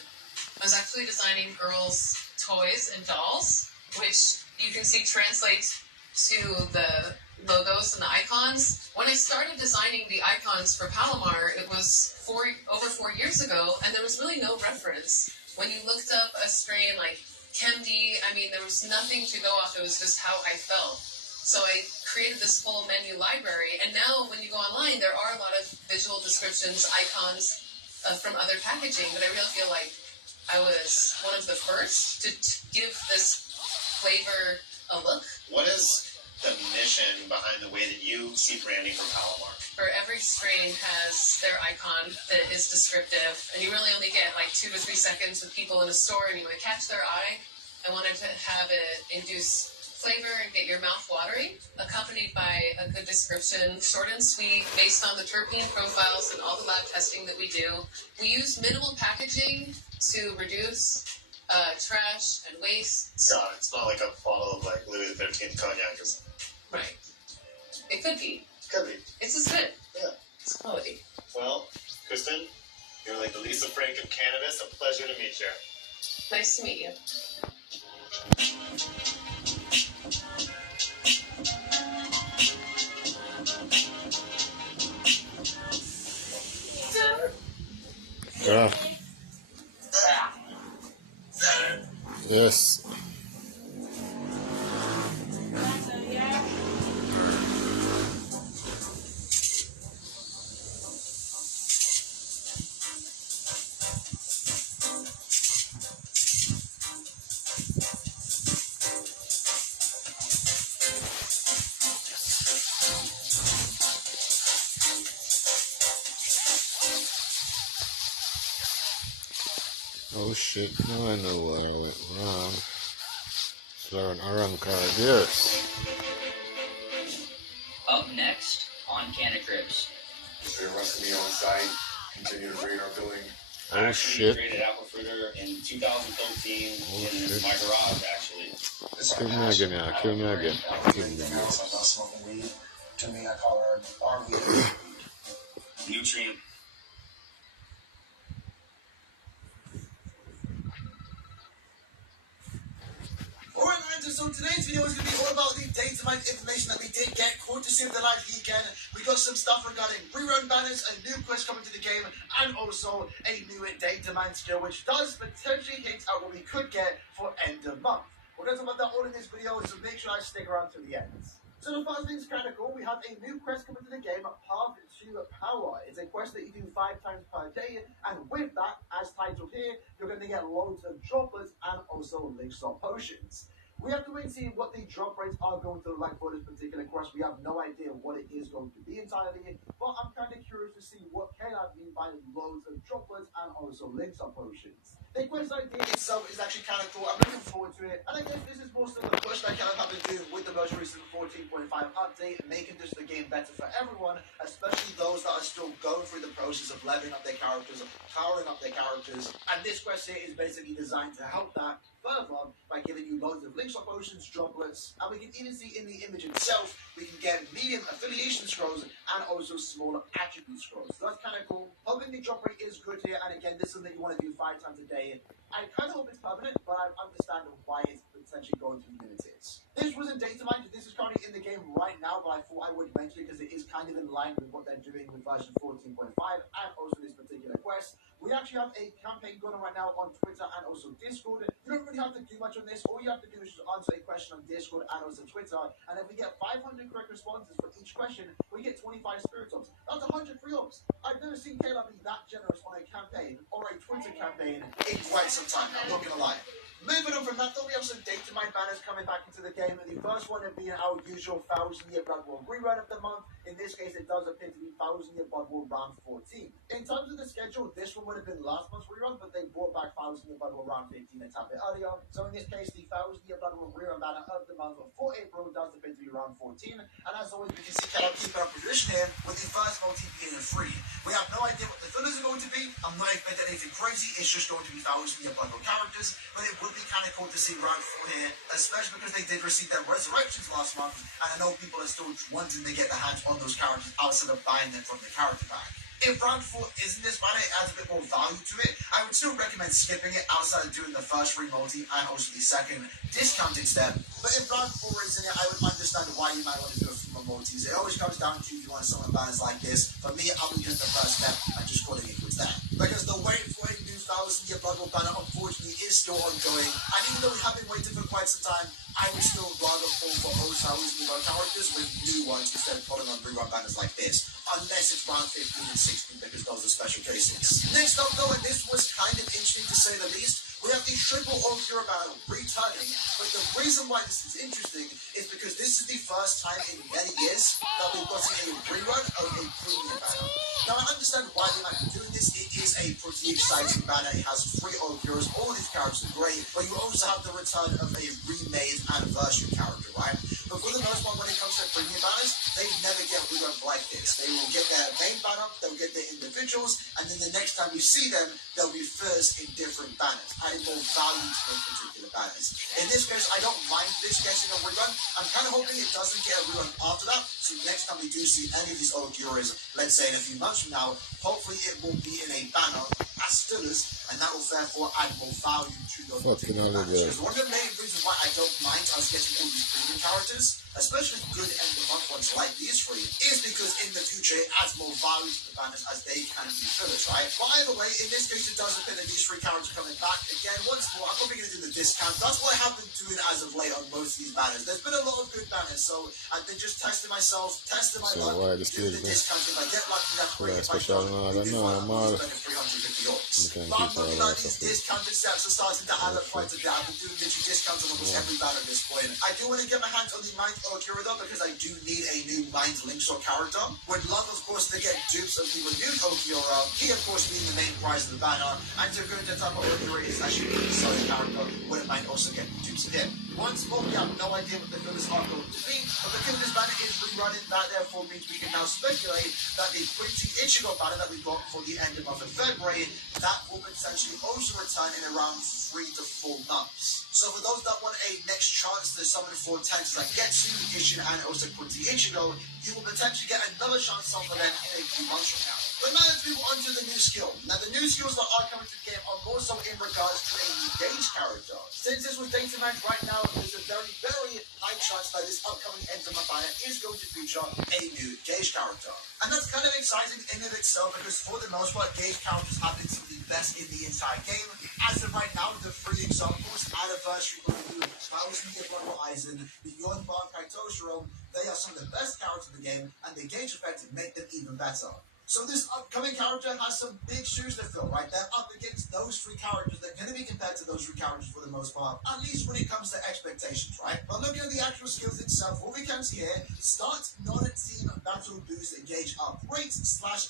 I was actually designing girls' toys and dolls, which you can see translates to the logos and the icons. When I started designing the icons for Palomar, it was over 4 years ago, and there was really no reference. When you looked up a strain like ChemD, there was nothing to go off. It was just how I felt. So I created this full menu library, and now when you go online, there are a lot of visual descriptions, icons from other packaging, but I really feel like I was one of the first to give this flavor a look. What is the mission behind the way that you see branding for Palomar? For every strain has their icon that is descriptive, and you really only get like 2 to 3 seconds with people in a store, and you want to catch their eye. I wanted to have it induce flavor and get your mouth watering, accompanied by a good description, short and sweet, based on the terpene profiles and all the lab testing that we do. We use minimal packaging to reduce trash and waste. God, it's not like a bottle of like Louis XV cognac or something. Right. It could be. Could be. It's as good. Yeah. It's quality. Well, Kristen, you're like the Lisa Frank of cannabis. A pleasure to meet you. Nice to meet you. Yeah. Yes. Oh shit, now I know where I went wrong. So an RM card, yes. Up next on Canna Crips. So the rest of me on site, continue to grade our building. Oh shit. Created Apple Fruiter in 2013 in shit. my garage, actually. Kill me again, yeah, kill me again. Kill me again. I'm not smoking weed. To me, I call our weed. Nutrient. Alright, so today's video is going to be all about the data mine information that we did get courtesy of the live weekend. We got some stuff regarding pre-run banners, a new quest coming to the game, and also a new data mine skill, which does potentially hint at what we could get for end of month. We're going to talk about that all in this video, so make sure I stick around to the end. So the first thing's kind of cool. We have a new quest coming to the game, Path to Power. It's a quest that you do 5 times per day, and with that, as titled here, you're going to get loads of droplets and also elixir potions. We have to wait and see what the drop rates are going to look like for this particular quest. We have no idea what it is going to be entirely, but I'm kind of curious to see what can I mean by loads of droplets and also elixir potions. The quest idea itself is actually kind of cool. I'm looking forward to it, and I guess this is most of the push that I kind of have been doing with the most recent 14.5 update, making just the game better for everyone, especially those that are still going through the process of leveling up their characters, of powering up their characters. And this quest here is basically designed to help that further by giving you loads of elixir potions, droplets, and we can even see in the image itself, we can get medium affiliation scrolls and also smaller attribute scrolls. So that's kind of cool. Hoping the drop rate is good here, and again, this is something that you want to do 5 times a day. I kind of hope it's permanent, but I understand why it's potentially going to be limited. This wasn't data mined, this is currently in the game right now, but I thought I would mention it because it is kind of in line with what they're doing with version 14.5 and also this particular quest. We actually have a campaign going on right now on Twitter and also Discord. You don't really have to do much on this. All you have to do is just answer a question on Discord and also Twitter. And if we get 500 correct responses for each question, we get 25 spirit orbs. That's 100 free orbs. I've never seen Kayla be that generous on a campaign or a Twitter campaign in quite some time. I'm not gonna lie. Moving on from that, though, we have some data mine banners coming back into the game, and the first one being our usual 1,000-year Blood War rerun of the month. In this case, it does appear to be 1,000-year Blood War round 14. In terms of the schedule, this one would have been last month's rerun, but they brought back 1,000-year Blood War round 15 a tad bit earlier. So in this case, the 1,000-year Blood War rerun banner of the month for April does appear to be round 14. And as always, we can see Cal keeping up position here with the first multi being free. We have no idea what the fillers are going to be. I'm not expecting anything crazy. It's just going to be 1,000-year Blood War characters, but it would be kind of cool to see round 4 here, especially because they did receive their resurrections last month, and I know people are still wanting to get their hands on those characters outside of buying them from the character pack. If round 4 isn't this banner, it adds a bit more value to it. I would still recommend skipping it outside of doing the first free multi and also the second discounted step. But if round 4 isn't it, I would understand why you might want to do a few more multis. It always comes down to if you want to summon banners like this. For me, I'll be doing the first step and just calling it with that. Because the wait for a new 1,000-year Blood War banner, unfortunately, is still ongoing. And even though we have been waiting for quite some time, I would still rather fall for old 1,000-year characters with new ones instead of pulling on rerun banners like this. Unless it's round 15 and 16, because those are special cases. Next up, though, and this was kind of interesting to say the least, we have the triple Old Hero battle returning. But the reason why this is interesting is because this is the first time in many years that we've gotten a rerun of a premium banner. Now, I understand why they might be doing this. It is a pretty exciting banner. It has 3 Old Heroes. All these characters are great, but you also have the return of a remade anniversary character, right? But for the most part, when it comes to premium banners, they never get reruns like this. They will get their main banner, they'll get their individuals, and then the next time we see them, they'll be first in different banners, adding more value to those particular banners. In this case, I don't mind this getting a rerun. I'm kind of hoping it doesn't get a rerun after that, so next time we do see any of these old heroes, let's say in a few months from now, hopefully it will be in a banner as fillers, and that will therefore add more value to those particular banners. Because one of the main reasons why I don't mind us getting all these premium characters, especially good end of month ones like these 3, is because in the future it adds more value to the banners as they can be fillers, right? But either way, in this case it does appear that these 3 characters are coming back again once more. I'm probably going to do the discount. That's what I have been doing as of late on most of these banners. There's been a lot of good banners, so I've been just testing myself, testing my luck, doing the discount. If I get lucky, that's great. If I don't, we do one, I'm spending 350 orbs. But I'm looking like these discounted sets are starting to add up quite a bit. I've been doing literally discounts on almost every banner at this point. I do want to get my hands on the Mind Okura though, because I do need a new Mind Linksaw character. Would love, of course, to get dupes of the renewed Okura. He, of course, being the main prize of the banner. And to go to the type of Okura is actually a solid character. Wouldn't mind also getting dupes of him. Once more, we have no idea what the fillers are going to be, but because this banner is rerunning, that therefore means we can now speculate that the Pretty Ichigo banner that we got for the end of February, that will potentially also return in around 3 to 4 months. So for those that want a next chance to summon 4 tanks like Getsu, Ishin, and also Pretty Ichigo, you will potentially get another chance to summon them in a few months from now. But now let's move on to the new skill. Now the new skills that are coming to the game are more so in regards to a new Gauge character. Since this was data mined right now, there's a very, very high chance that this upcoming end of month banner is going to feature a new Gauge character. And that's kind of exciting in and of itself because for the most part, Gauge characters have been some of the best in the entire game. As of right now, the 3 examples, Anniversary of the 1,000-year Blood War Aizen, Beyond Bar Kaitoshiro, they are some of the best characters in the game, and the Gauge effect make them even better. So this upcoming character has some big shoes to fill, right? They're up against those 3 characters. They're going to be compared to those 3 characters for the most part, at least when it comes to expectations, right? But looking at the actual skills itself, what we can see here, start non-team battle boost engage upgrades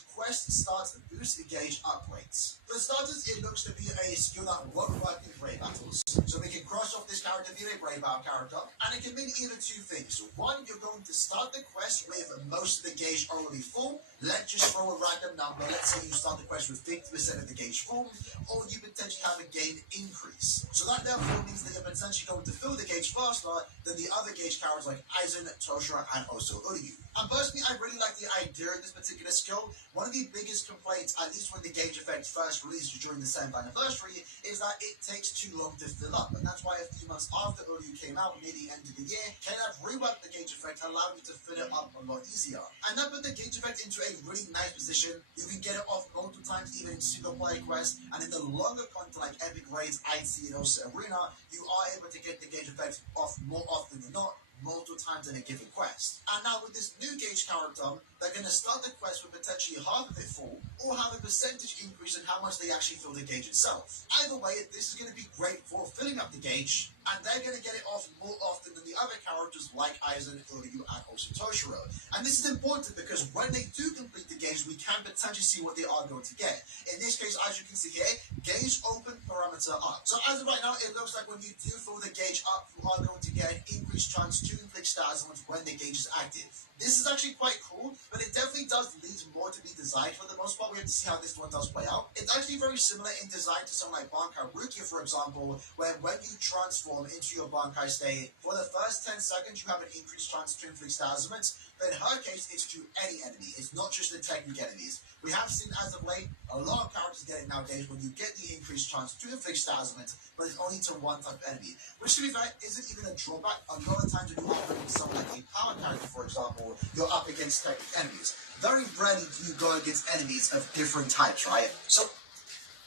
/ quest start boost engage upgrades. For starters, it looks to be a skill that won't work in raid battles. So we can cross off this character being a raid battle character, and it can mean either 2 things. One, you're going to start the quest with most of the gauge already full. Let's just throw throw a random number. Let's say you start the quest with 50% of the gauge full, or you potentially have a gain increase. So that therefore means that you're potentially going to fill the gauge faster than the other gauge characters like Aizen, Toshira, and also Uryu. And personally, I really like the idea of this particular skill. One of the biggest complaints, at least when the gauge effect first released during the 7th anniversary, is that it takes too long to fill up. And that's why a few months after Uryu came out, near the end of the year, KNF reworked the gauge effect, allowing you to fill it up a lot easier. And that put the gauge effect into a really nice position. You can get it off multiple times, even in single player quests, and in the longer content like Epic Raids, IT, and also Arena, you are able to get the gauge effect off more often than not, multiple times in a given quest. And now with this new gauge character, they're going to start the quest with potentially half of it full, or have a percentage increase in how much they actually fill the gauge itself. Either way, this is going to be great for filling up the gauge, and they're going to get it off more often than the other characters like Aizen, Uryu, and also Toshiro. And this is important because when they do complete the gauge, we can potentially see what they are going to get. In this case, as you can see here, gauge open, parameter up. So as of right now, it looks like when you do fill the gauge up, you are going to get an increased chance to inflict status when the gauge is active. This is actually quite cool, but it definitely does leave more to be desired for the most part. We have to see how this one does play out. It's actually very similar in design to something like Bankai Rukia, for example, where when you transform into your Bankai state, for the first 10 seconds, you have an increased chance to inflict status elements, but in her case, it's to any enemy. It's not just the technique enemies. We have seen as of late, a lot of characters get it nowadays when you get the increased chance to inflict status elements, but it's only to one type of enemy. Which, to be fair, isn't even a drawback. A lot of times when you are playing someone like a power character, for example, you're up against technique enemies. Very rarely do you go against enemies of different types, right? So,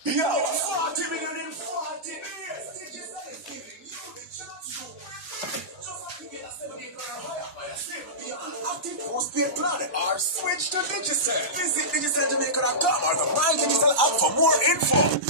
Yo, 40 million in 40 days. Did you say it's giving you the chance to win? Just like you get a 70 grand higher by a single beyond active postpaid plan or switch to Digicel. Visit digicelJamaica.com or the My Digital app for more info.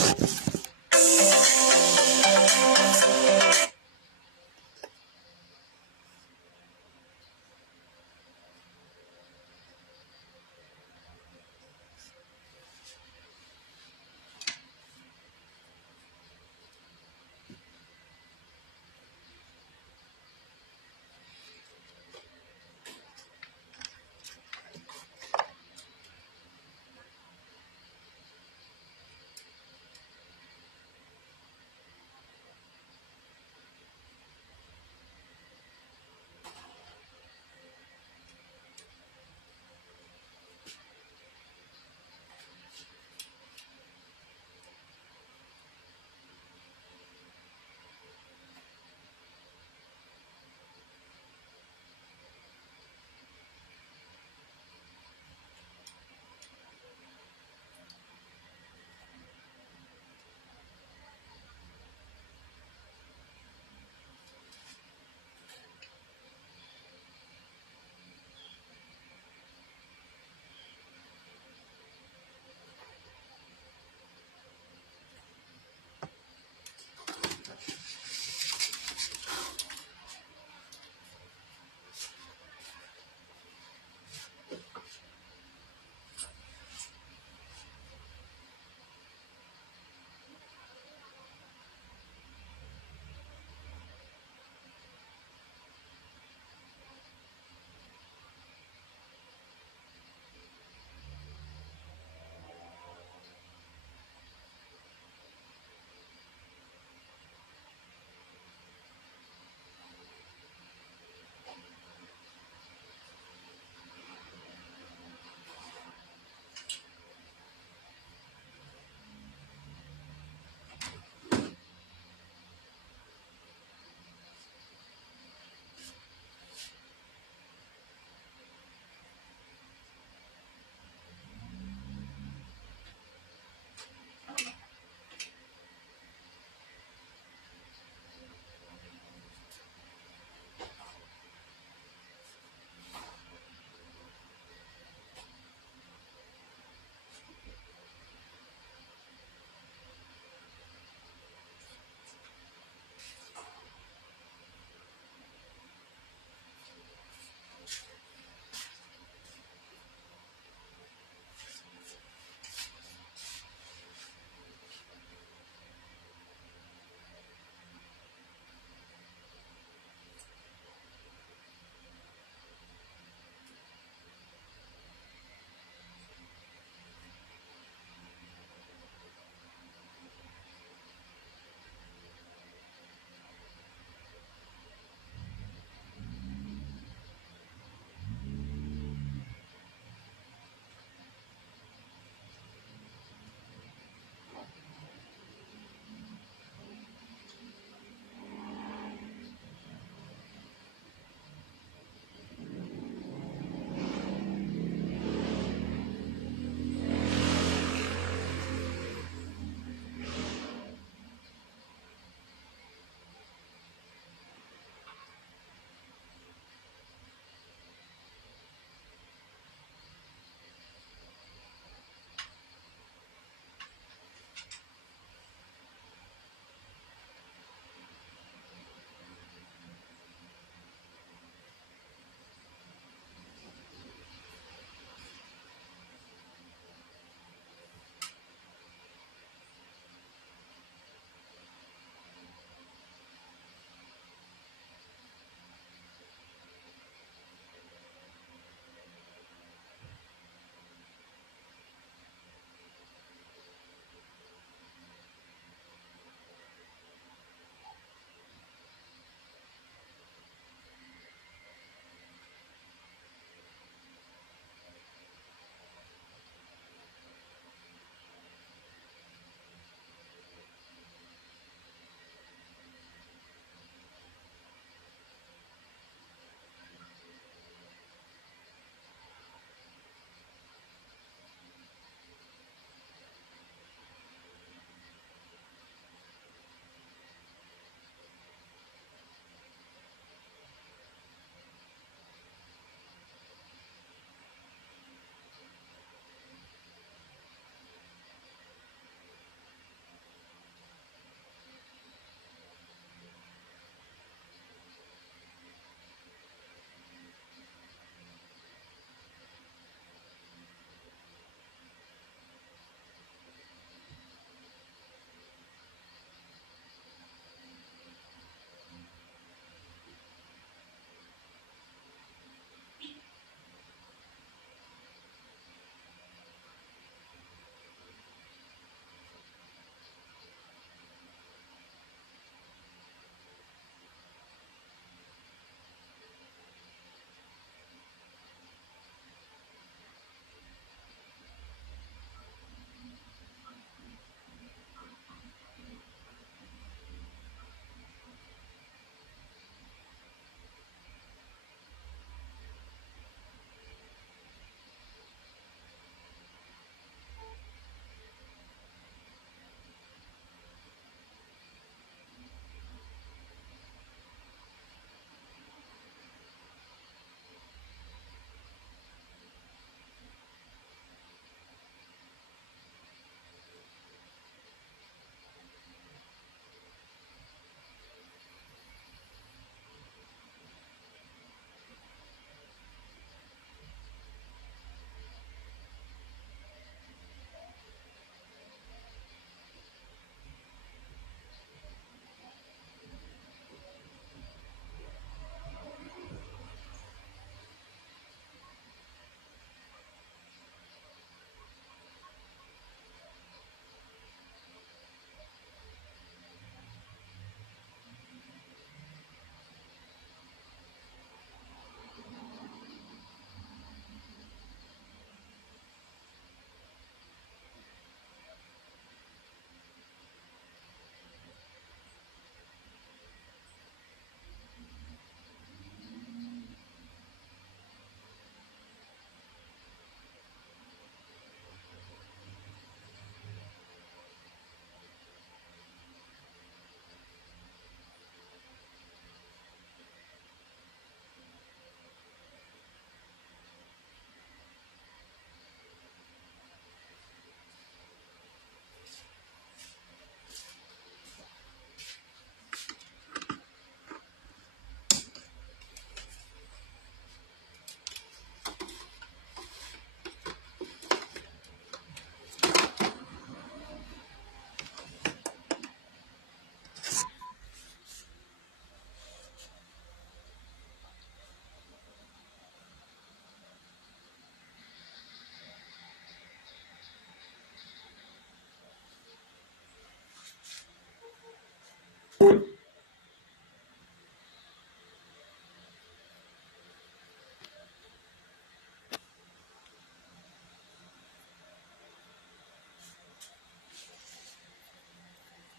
Bye.